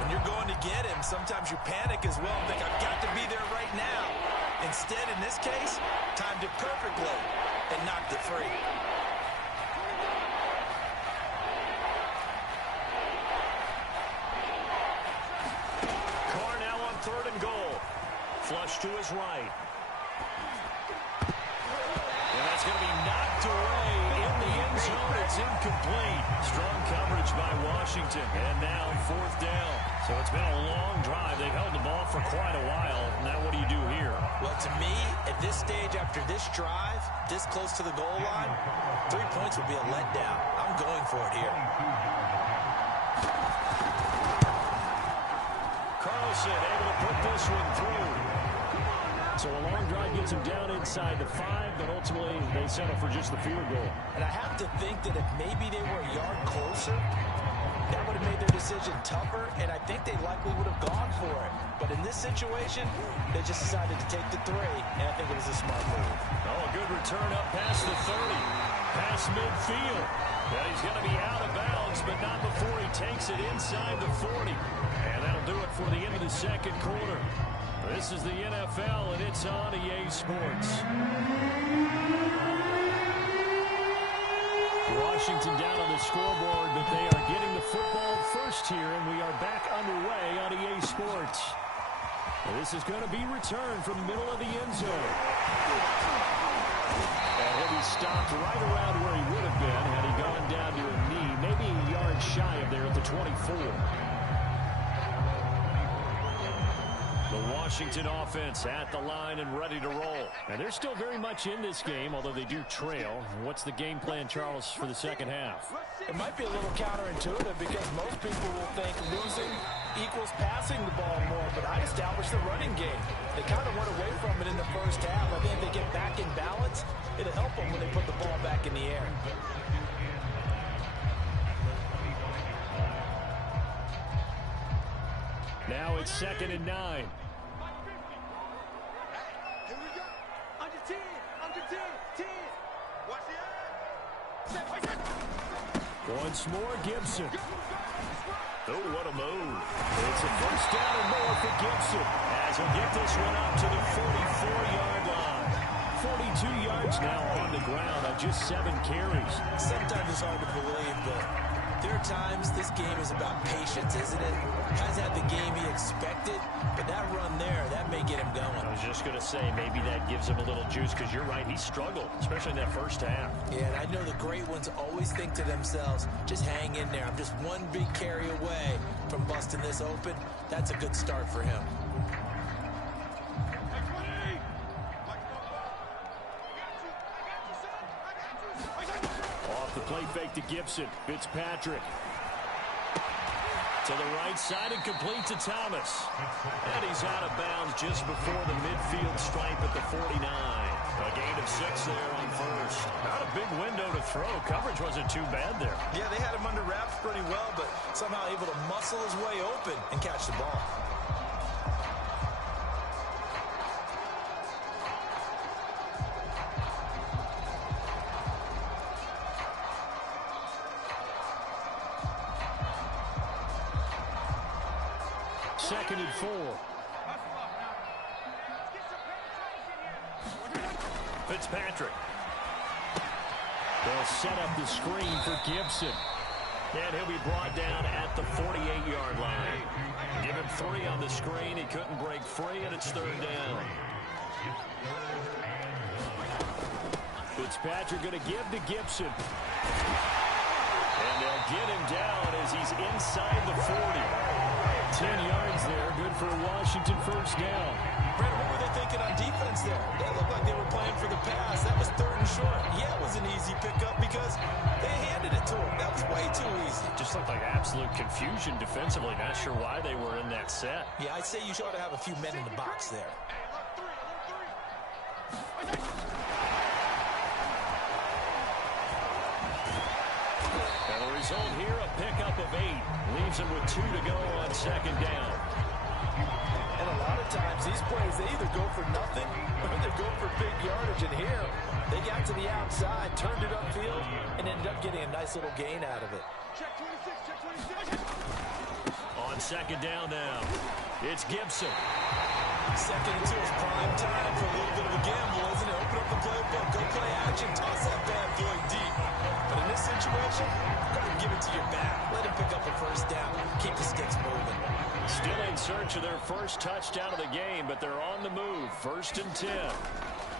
When you're going to get him, sometimes you panic as well and think, I've got to be there right now. Instead, in this case, timed it perfectly and knocked it free. Carr now on 3rd and goal. Flush to his right. And that's going to be knocked away in the end zone. It's incomplete. Strong coverage by Washington. And now 4th down. So it's been a long drive. They've held the ball for quite a while. Now what do you do here? Well, to me, at this stage, after this drive, this close to the goal line, 3 points would be a letdown. I'm going for it here. Carlson able to put this one through. So a long drive gets him down inside the 5, but ultimately they settle for just the field goal. And I have to think that if maybe they were a yard closer, that would have made their decision tougher, and I think they likely would have gone for it. But in this situation, they just decided to take the 3, and I think it was a smart move. Oh, a good return up past the 30, past midfield. And he's going to be out of bounds, but not before he takes it inside the 40. And that'll do it for the end of the second quarter. This is the NFL, and it's on EA Sports. Washington down on the scoreboard, but they are getting the football first here, and we are back underway on EA Sports. This is going to be returned from the middle of the end zone. And he'll be stopped right around where he would have been had he gone down to a knee, maybe a yard shy of there at the 24. The Washington offense at the line and ready to roll. And they're still very much in this game, although they do trail. What's the game plan, Charles, for the second half? It might be a little counterintuitive because most people will think losing equals passing the ball more, but I established the running game. They kind of went away from it in the first half. I think if they get back in balance, it'll help them when they put the ball back in the air. Now it's 2nd and 9. Once more, Gibson. Oh, what a move. It's a 1st down and more for Gibson, as he'll get this one up to the 44-yard line. 42 yards now on the ground on just 7 carries. Sometimes it's hard to believe, but there are times this game is about patience, isn't it? Hasn't had the game he expected, but that run there, that may get him going. I was just going to say, maybe that gives him a little juice, because you're right, he struggled, especially in that first half. Yeah, and I know the great ones always think to themselves, just hang in there. I'm just one big carry away from busting this open. That's a good start for him. Off the play fake to Gibson. Fitzpatrick. To the right side and complete to Thomas. And he's out of bounds just before the midfield stripe at the 49. A gain of 6 there on 1st. Not a big window to throw. Coverage wasn't too bad there. Yeah, they had him under wraps pretty well, but somehow able to muscle his way open and catch the ball. Second and 4. Fitzpatrick. They'll set up the screen for Gibson. And he'll be brought down at the 48-yard line. Give him 3 on the screen. He couldn't break free, and it's 3rd down. Fitzpatrick going to give to Gibson. And they'll get him down as he's inside the 40. 10 yards there, good for a Washington 1st down. Brandon, what were they thinking on defense there? They looked like they were playing for the pass. That was 3rd and short. Yeah, it was an easy pickup because they handed it to him. That was way too easy. Just looked like absolute confusion defensively. Not sure why they were in that set. Yeah, I'd say you ought to have a few men in the box there. And the result here, a pickup of 8. Leaves him with 2 to go on 2nd down. And a lot of times these plays is they either go for nothing or they go for big yardage. And here, they got to the outside, turned it upfield, and ended up getting a nice little gain out of it. Check 26, check 26. On second down now, it's Gibson. Second and 2 is prime time for a little bit of a gamble, isn't it? Open up the playbook, go play action, toss that bad boy deep. But in this situation, go ahead and give it to your back. Let him pick up a first down, keep the sticks moving. Still in search of their first touchdown of the game, but they're on the move. 1st and 10.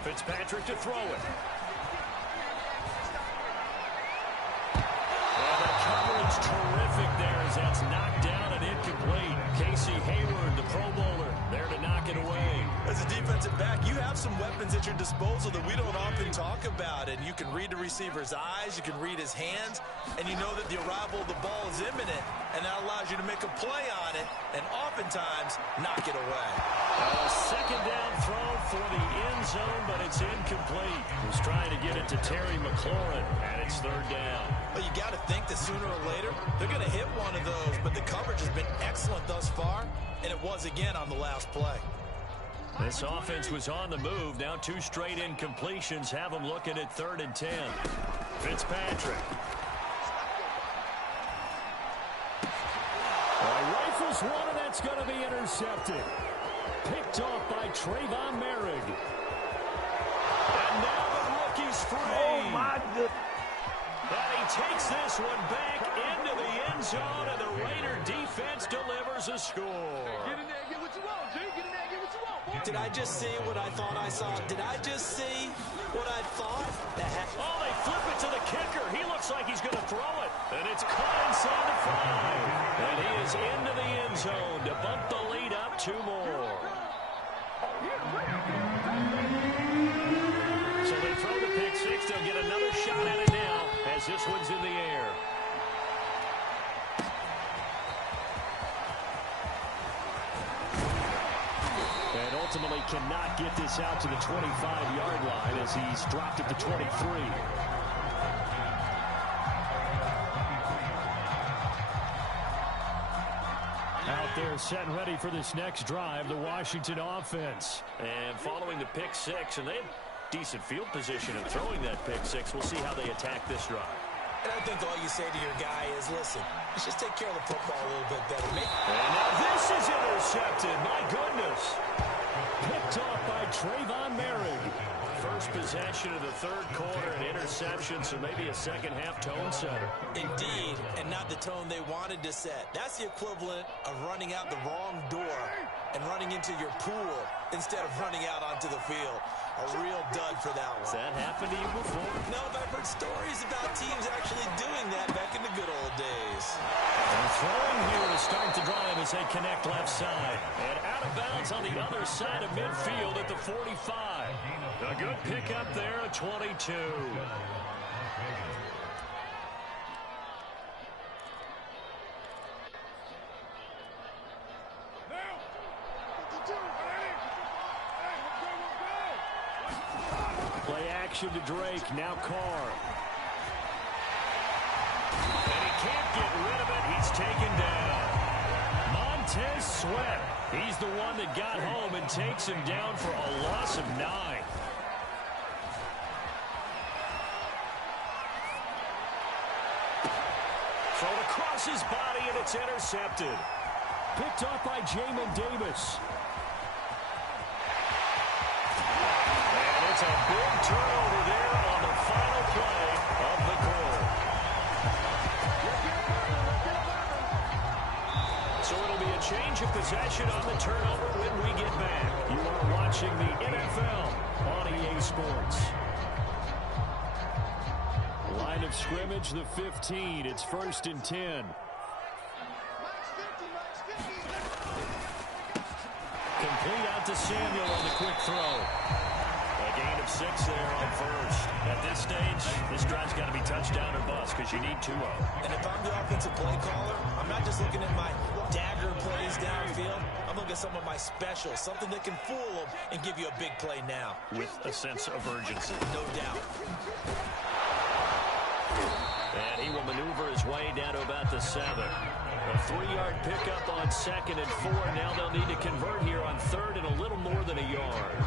Fitzpatrick to throw it. And the coverage terrific there as that's knocked down and incomplete. Casey Hayward, the Pro Bowler, there to knock it away. As a defensive back, you have some weapons at your disposal that we don't often talk about. And you can read the receiver's eyes, you can read his hands, and you know that the arrival of the ball is imminent. And that allows you to make a play on it and oftentimes knock it away. A second down throw for the end zone, but it's incomplete. He's trying to get it to Terry McLaurin, and it's 3rd down. Well, you got to think that sooner or later they're going to hit one of those, but the coverage has been excellent thus far, and it was again on the last play. This offense was on the move. Now 2 straight incompletions have them looking at 3rd and 10. Fitzpatrick. Rifles one, and that's going to be intercepted. Picked off by Trayvon Merrick. And now the rookie's free. Oh, my goodness. And he takes this one back into the end zone, and the Raider defense delivers a score. Get in there and get what you want, G. Get in there and get what you want, boy. Did I just see what I thought I saw? Did I just see what I thought? Oh, they flip it to the kicker. He looks like he's going to throw it. And it's caught inside the 5. And he is into the end zone to bump the lead up 2 more. So they throw the pick 6. They'll get another shot at it now as this one's in the air. And ultimately cannot get this out to the 25-yard line as he's dropped at the 23. Out there set and ready for this next drive, the Washington offense. And following the pick 6, and they had decent field position in throwing that pick 6. We'll see how they attack this drive. And I think all you say to your guy is, listen, let's just take care of the football a little bit better. And now this is intercepted. My goodness. Picked off by Trayvon Merrick. First possession of the 3rd quarter, an interception, so maybe a second-half tone setter. Indeed, and not the tone they wanted to set. That's the equivalent of running out the wrong door and running into your pool instead of running out onto the field. A real dud for that one. Has that happened to you before? No, but I've heard stories about teams actually doing that back in the good old days. And throwing here to start the drive as they connect left side. And out of bounds on the other side of midfield at the 45. A good pickup there at 22. Play action to Drake, now Carr. And he can't get rid of it, he's taken down. Montez Sweat, he's the one that got home and takes him down for a loss of 9. Thrown across his body, and it's intercepted. Picked off by Jamin Davis. It's a big turnover there on the final play of the quarter. So it'll be a change of possession on the turnover when we get back. You are watching the NFL on EA Sports. Line of scrimmage, the 15. It's 1st and 10. Complete out to Samuel on the quick throw. A gain of 6 there on 1st. At this stage, this drive's got to be touchdown or bust because you need 2-0. And if I'm the offensive play caller, I'm not just looking at my dagger plays downfield. I'm looking at some of my specials, something that can fool them and give you a big play now. With a sense of urgency. No doubt. And he will maneuver his way down to about the 7. A 3-yard pickup on 2nd and 4. Now they'll need to convert here on 3rd and a little more than a yard.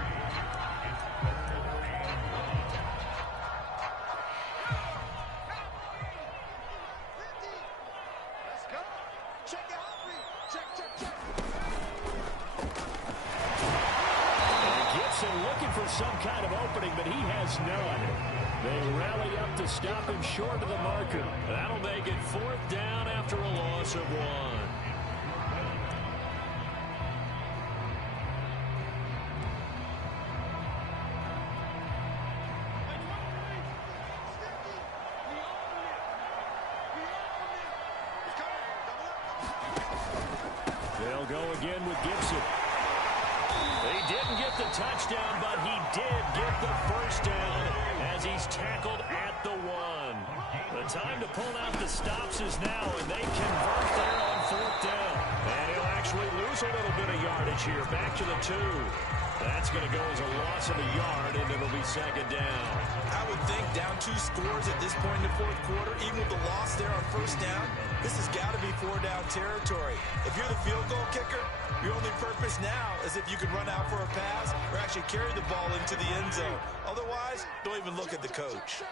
Looking for some kind of opening, but he has none. They rally up to stop him short of the marker. That'll make it 4th down after a loss of 1. They'll go again with Gibson. He didn't get the touchdown, but he did get the first down as he's tackled at the 1. The time to pull out the stops is now, and they convert there on 4th down. And he'll actually lose a little bit of yardage here, back to the 2. That's going to go as a loss of a yard, and it'll be 2nd down. I would think down 2 scores at this point in the 4th quarter, even with the loss there on 1st down, this has got to be 4-down territory. If you're the field goal kicker, your only purpose now is if you can run out for a pass or actually carry the ball into the end zone. Otherwise, don't even look at the coach.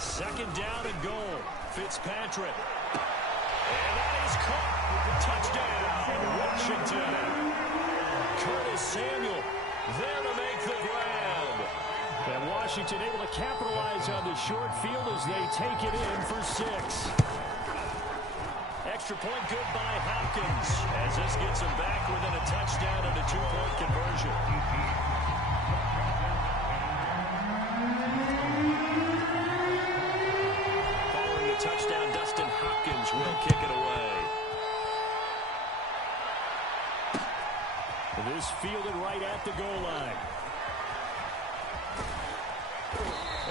2nd down and goal. Fitzpatrick. And that is caught. Touchdown, Washington. Curtis Samuel there to make the grab. And Washington able to capitalize on the short field as they take it in for 6. Extra point good by Hopkins as this gets him back within a touchdown and a 2-point conversion. Following the touchdown, Dustin Hopkins will kick it away. This fielded right at the goal line.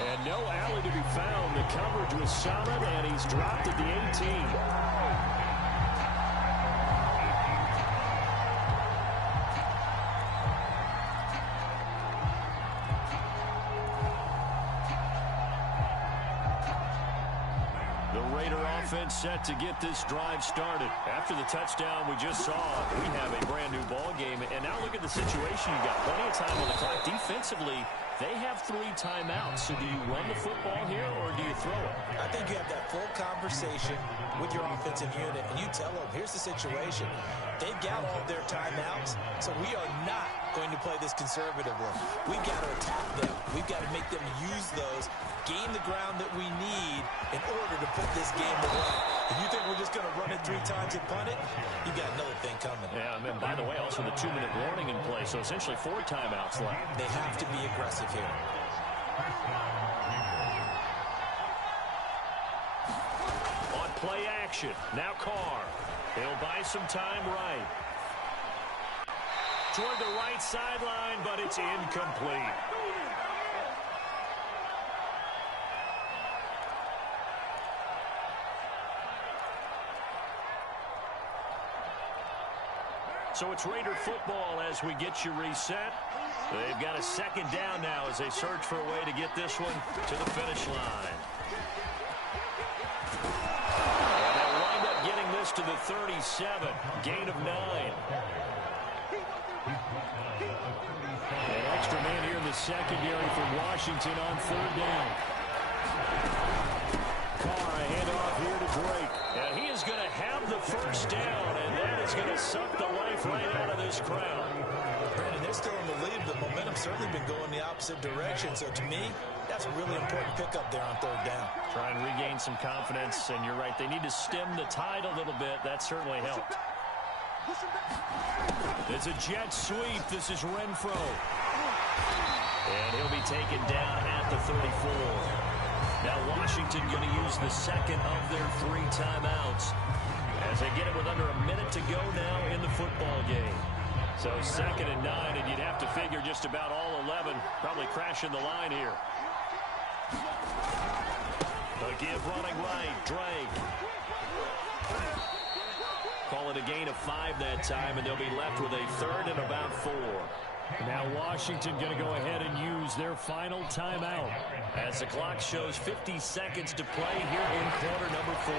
And no alley to be found. The coverage was solid, and he's dropped at the 18. Offense set to get this drive started. After the touchdown we just saw, we have a brand new ball game. And now look at the situation. You got plenty of time on the clock. Defensively, they have 3 timeouts. So do you run the football here or do you throw it? I think you have that full conversation with your offensive unit, and you tell them, here's the situation. They've got all of their timeouts, so we are not going to play this conservatively. We've got to attack them. We've got to make them use those, gain the ground that we need in order to put this game away. If you think we're just going to run it 3 times and punt it, you got another thing coming. Yeah, and by the way, also the 2-minute warning in play, so essentially 4 timeouts left. They have to be aggressive here. On play action, now Carr. He'll buy some time right. Toward the right sideline, but it's incomplete. So it's Raider football as we get you reset. They've got a 2nd down now as they search for a way to get this one to the finish line. And they'll wind up getting this to the 37. Gain of 9. An extra man here in the secondary for Washington on 3rd down. Carr, a handoff here to Drake. And he is going to have the first down, and that is going to suck the life right out of this crowd. Brandon, they're still in the lead, but momentum's certainly been going the opposite direction. So to me, that's a really important pickup there on 3rd down. Try and regain some confidence, and you're right. They need to stem the tide a little bit. That certainly helped. It's a jet sweep. This is Renfro. And he'll be taken down at the 34. Now Washington going to use the 2nd of their 3 timeouts as they get it with under a minute to go now in the football game. So 2nd and 9, and you'd have to figure just about all 11 probably crashing the line here. A give running right, Drake. Call it a gain of 5 that time, and they'll be left with a 3rd and about 4. Now Washington going to go ahead and use their final timeout as the clock shows 50 seconds to play here in quarter number 4.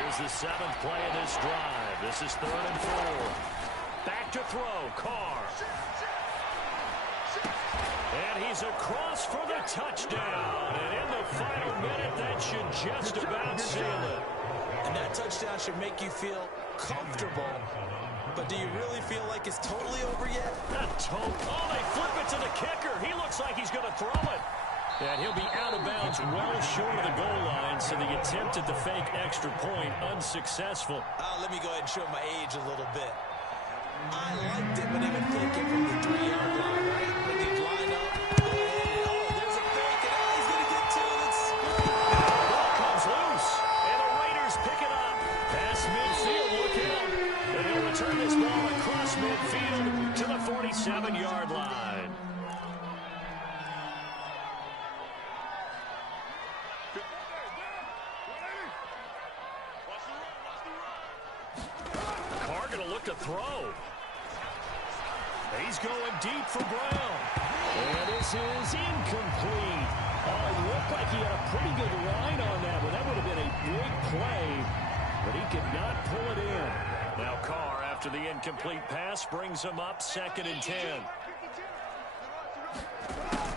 Here's the 7th play of this drive. This is 3rd and 4. Back to throw. Carr. And he's across for the touchdown. And in the final minute, that should just about seal it. And that touchdown should make you feel comfortable. But do you really feel like it's totally over yet? Not totally. Oh, they flip it to the kicker. He looks like he's going to throw it. And he'll be out of bounds well short of the goal line, so the attempt at the fake extra point unsuccessful. Let me go ahead and show my age a little bit. I liked it when he would fake it from the 3-yard line, right? When he'd line up, go ahead, and there's a fake, and he's going to get to it. It's great. The ball comes loose, and the Raiders pick it up. Past midfield, look out. And he'll return this ball across midfield to the 47-yard line. Carr going to look to throw. He's going deep for Brown. And this is incomplete. Oh, it looked like he had a pretty good line on that one. That would have been a big play, but he could not pull it in. Now Carr, after the incomplete pass, brings him up 2nd and 10.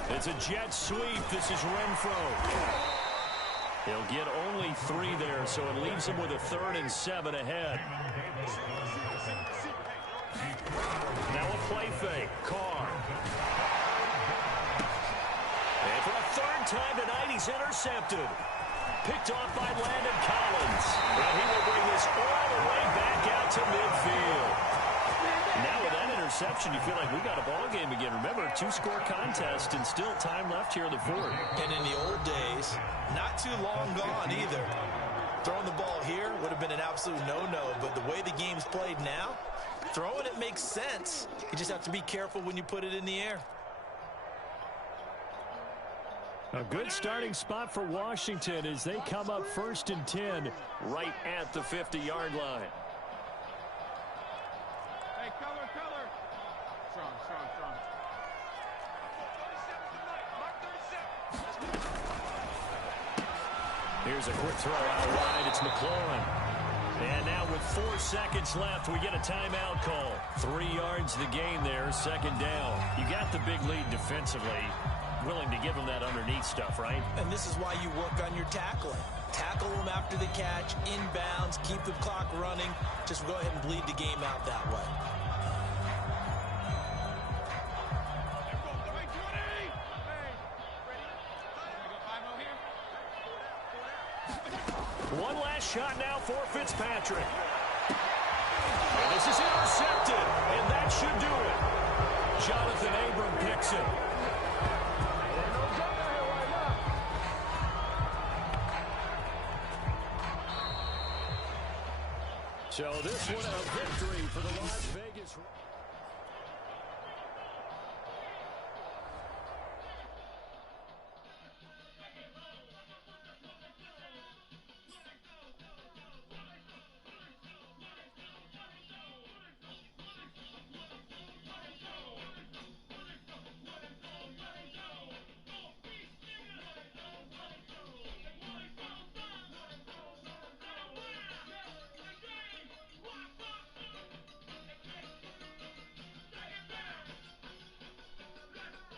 It's a jet sweep. This is Renfro. He'll get only 3 there, so it leaves him with a 3rd and 7 ahead. Now a play fake. Carr. And for the 3rd time tonight, he's intercepted. Picked off by Landon Collins. And he will bring this all the way back out to midfield. Now with that interception, you feel like we got a ball game again. Remember, 2-score contest and still time left here in the 4th. And in the old days, not too long gone either. Throwing the ball here would have been an absolute no-no, but the way the game's played now, throwing it makes sense. You just have to be careful when you put it in the air. A good starting spot for Washington as they come up 1st and 10 right at the 50-yard line. Hey, color. Strong. Here's a quick throw out wide. It's McLaurin. And now with 4 seconds left, we get a timeout call. 3 yards the gain there, 2nd down. You got the big lead defensively. Willing to give them that underneath stuff, right? And this is why you work on your tackling. Tackle them after the catch, inbounds, keep the clock running. Just go ahead and bleed the game out that way. One last shot now for Fitzpatrick. And this is intercepted, and that should do it. Jonathan Abram picks it. So this one a victory for the